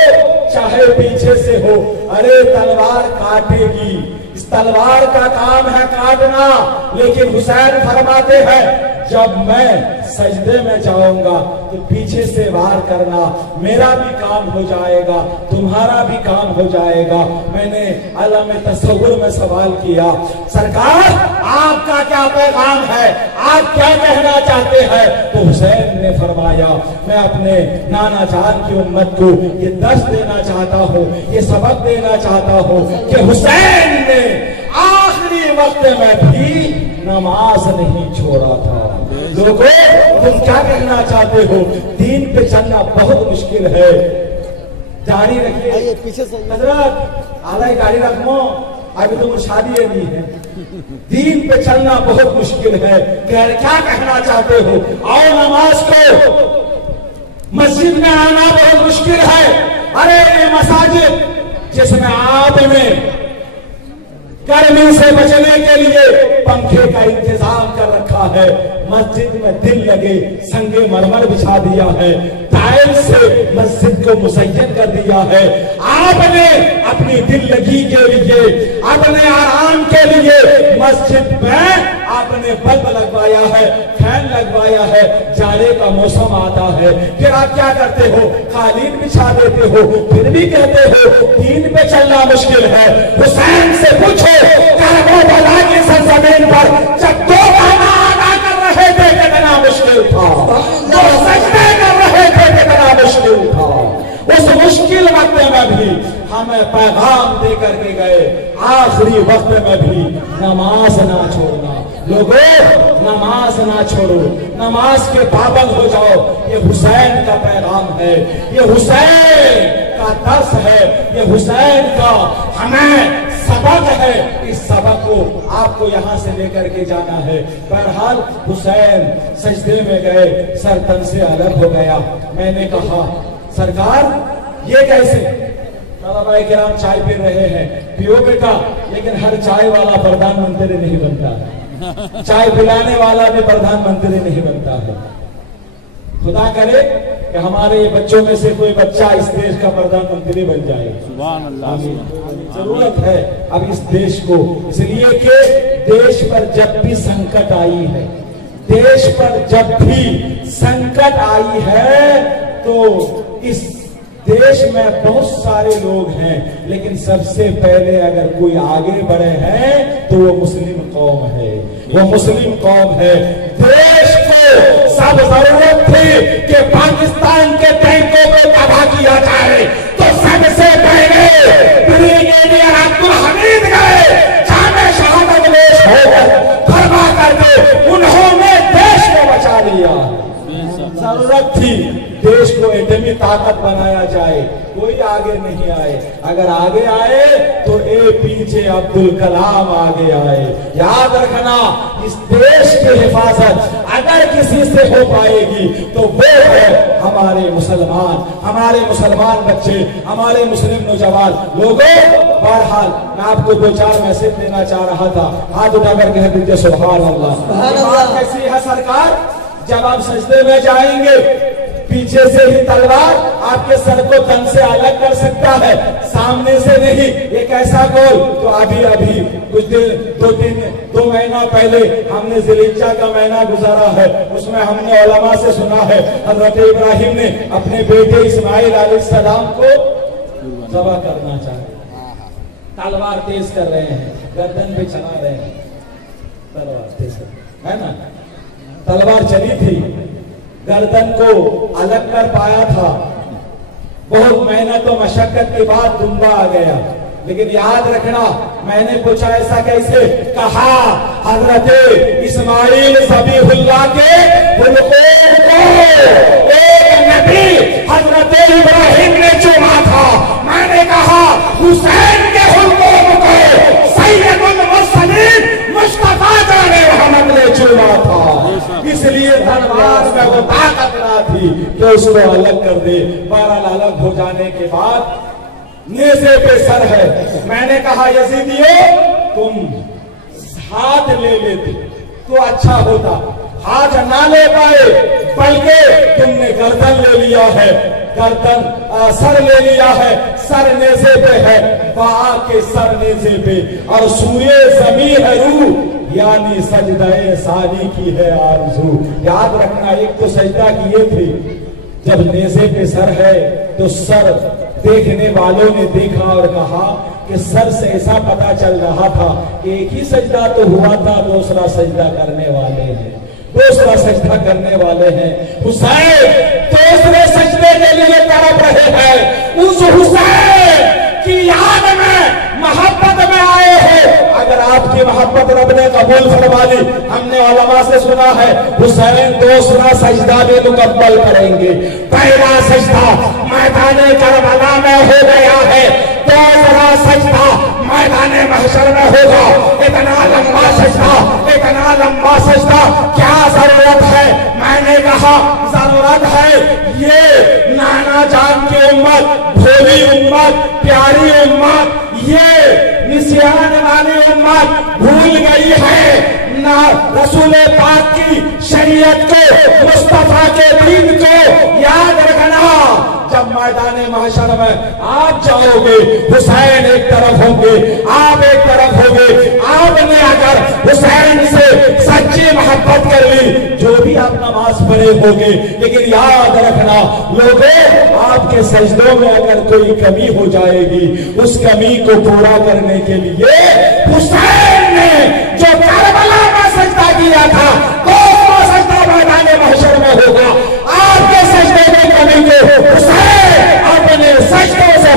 चाहे पीछे से हो, अरे तलवार काटेगी, इस तलवार का काम है काटना। लेकिन हुसैन फरमाते हैं जब मैं सजदे में जाऊंगा तो पीछे से वार करना, मेरा भी काम हो जाएगा, तुम्हारा भी काम हो जाएगा। मैंने आलम तसव्वुर में सवाल किया, सरकार आपका क्या पैगाम है, आप क्या कहना चाहते हैं? तो हुसैन ने फरमाया मैं अपने नाना जान की उम्मत को ये दर्स देना चाहता हूँ, ये सबक देना चाहता हूँ कि हुसैन ने आखिरी वक्त में भी नमाज नहीं छोड़ा था। लोगों, तुम क्या कहना चाहते हो? दीन पे चलना बहुत मुश्किल है। जारी रखिए पीछे से हजरत, आला गाड़ी रखो, अभी तो शादी नहीं है। दीन पे चलना बहुत मुश्किल है। क्या कहना चाहते हो? आओ नमाज को, मस्जिद में आना बहुत मुश्किल है। अरे ये मसाजिद जिसमें आपने गर्मी से बचने के लिए पंखे का इंतजाम कर रखा है, मस्जिद में दिल लगे संगे मरमर बिछा दिया है, टाइल्स से मस्जिद को मुसय्यन कर दिया है। आपने अपनी दिल लगी के लिए, अपने आराम के लिए मस्जिद में आपने बल्ब लगवाया है, फैन लगवाया है। जाड़े का मौसम आता है, फिर आप क्या करते हो? कालीन बिछा देते हो, फिर भी कहते हो दीन पे चलना मुश्किल है। हुसैन से पूछो, करबला की सरजमीन पर जब 2 गाना अदा कर रहे थे कितना मुश्किल था, जो सजदे कर रहे थे कितना मुश्किल था। उस मुश्किल वक्त में भी हमें पैगाम दे करके गए, आखिरी वक्त में भी नमाज ना छोड़ना। लोगों, नमाज ना छोड़ो, नमाज के पाबंद हो जाओ। ये हुसैन का पैगाम है, ये हुसैन का दर्स है, ये हुसैन का हमें सबक है। इस सबक को आपको यहाँ से लेकर के जाना है। बहरहाल हुसैन सजदे में गए, सर तन से अलग हो गया। मैंने कहा सरकार ये कैसे? भाई के नाम चाय पी रहे हैं, पियो बेटा, लेकिन हर चाय वाला प्रधानमंत्री नहीं बनता है, चाय पिलाने वाला भी प्रधानमंत्री नहीं बनता है। खुदा करे कि हमारे बच्चों में से कोई बच्चा इस देश का प्रधानमंत्री बन जाए। सुभान अल्लाह। जरूरत है अब इस देश को, इसलिए कि देश पर जब भी संकट आई है, देश पर जब भी संकट आई है तो इस देश में बहुत सारे लोग हैं, लेकिन सबसे पहले अगर कोई आगे बढ़े हैं तो वो मुस्लिम कौम है, वो मुस्लिम कौम है। देश को सब जरूरत थी कि पाकिस्तान के टैंकों को तबाह किया जाए, तो सबसे पहले ब्रिगेडियर अब्दुल हमीद गए, जामे शहादत पेश होकर फरमा करके उन्होंने देश को बचा लिया। जरूरत थी देश को एटमी ताकत बनाया जाए, कोई आगे नहीं आए। अगर आगे आए तो APJ अब्दुल कलाम आगे आए। याद रखना, इस देश की हिफाजत अगर किसी कहीं से हो पाएगी तो वो है हमारे मुसलमान बच्चे, हमारे मुस्लिम नौजवान लोगों। बहरहाल मैं आपको 2-4 मैसेज देना चाह रहा था। हाथ उठाकर कह दीजिए सुभान अल्लाह। बात कैसी है सरकार, जब आप सजदे में जाएंगे पीछे से ही तलवार आपके सर को तन से अलग कर सकता है, सामने से नहीं। एक ऐसा कौल तो अभी कुछ दिन 2 महीना पहले हमने ज़िलहिज्जा का महीना गुजारा है, उसमें हमने उलमा से सुना है हज़रत इब्राहिम ने अपने बेटे इस्माइल अलैहिस्सलाम को ज़बह करना चाहे, तलवार तेज कर रहे हैं, गर्दन पे चला रहे हैं, तलवार तेज है ना, तलवार चली थी, गर्दन को अलग कर पाया था। बहुत मेहनत और मशक्कत के बाद दुम्बा आ गया। लेकिन याद रखना, मैंने पूछा ऐसा कैसे, कहा हजरत इस्माइल ज़बीहुल्लाह के हुल्कों को एक नबी हजरत इब्राहिम ने चूमा था। मैंने कहा हुसैन के हुल्कों को सैयदुल मुरसलीन मुस्तफा जाने मोहम्मद ने चूमा था। इसलिए तलवार में वो ताकत ना थी कि उसको अलग कर दे। बहरहाल अलग हो जाने के बाद नेज़े पे सर है। मैंने कहा यजीदियों, तुम हाथ ले लेते तो अच्छा होता, हाथ ना ले पाए बल्कि तुमने गर्दन ले लिया है, सर ले लिया है, सर नेज़े पे है, बाआ के सर नेज़े पे, और सूर्य ज़मीन है रूह, यानी सजदाए सानी की है आरज़ू। याद रखना, एक तो सजदा किए थे, जब नेज़े पे सर है तो सर देखने वालों ने देखा और कहा कि सर से ऐसा पता चल रहा था कि एक ही सजदा तो हुआ था, दूसरा सजदा करने वाले हैं, दूसरा सजदा करने वाले हैं। हुसैन दूसरे सजदे के लिए तड़प रहे हैं। उस हुसैन की याद में मोहब्बत में आए हो। अगर आपकी मोहब्बत रब ने कबूल फरमा ली, हमने उलमा से सुना है हुसैन दूसरा सजदा भी मुकम्मल करेंगे। पहला सजदा मैदान करबला में हो गया है, दूसरा सजदा मैदान महशर में होगा। इतना लंबा सजदा क्या जरूरत है? मैंने कहा जरूरत है ये नाना जान की उम्मत, भोली उम्मत, प्यारी उम्मत, ये निस्यान वाली उम्मत भूल गई है ना रसूल पाक की शरीयत को, मुस्तफा के दीन को। याद रखना, जब मैदान महशर में आप जाओगे, हुसैन एक तरफ होंगे, आप एक तरफ होंगे। आपने अगर हुसैन से सच्ची मोहब्बत कर ली, जो भी आप नमाज पढ़े होंगे, लेकिन याद रखना लोगों, आपके सजदों में अगर कोई कमी हो जाएगी, उस कमी को पूरा करने के लिए हुसैन ने जो करबला में सजदा किया था, वो सजदा मैदान महशर में होगा। आपके सजदे में कमी को हुसैन अपने सजदों से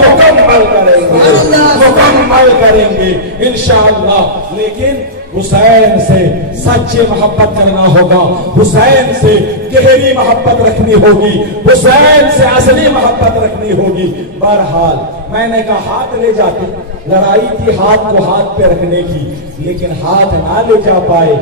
मुकम्मल करेंगे इंशाअल्लाह। लेकिन हुसैन से सच्ची मोहब्बत करना होगा, हुसैन से गहरी मोहब्बत रखनी होगी, हुसैन से असली मोहब्बत रखनी होगी। बहरहाल मैंने कहा हाथ ले जाते, लड़ाई थी हाथ को हाथ पे रखने की, लेकिन हाथ ना ले जा पाए।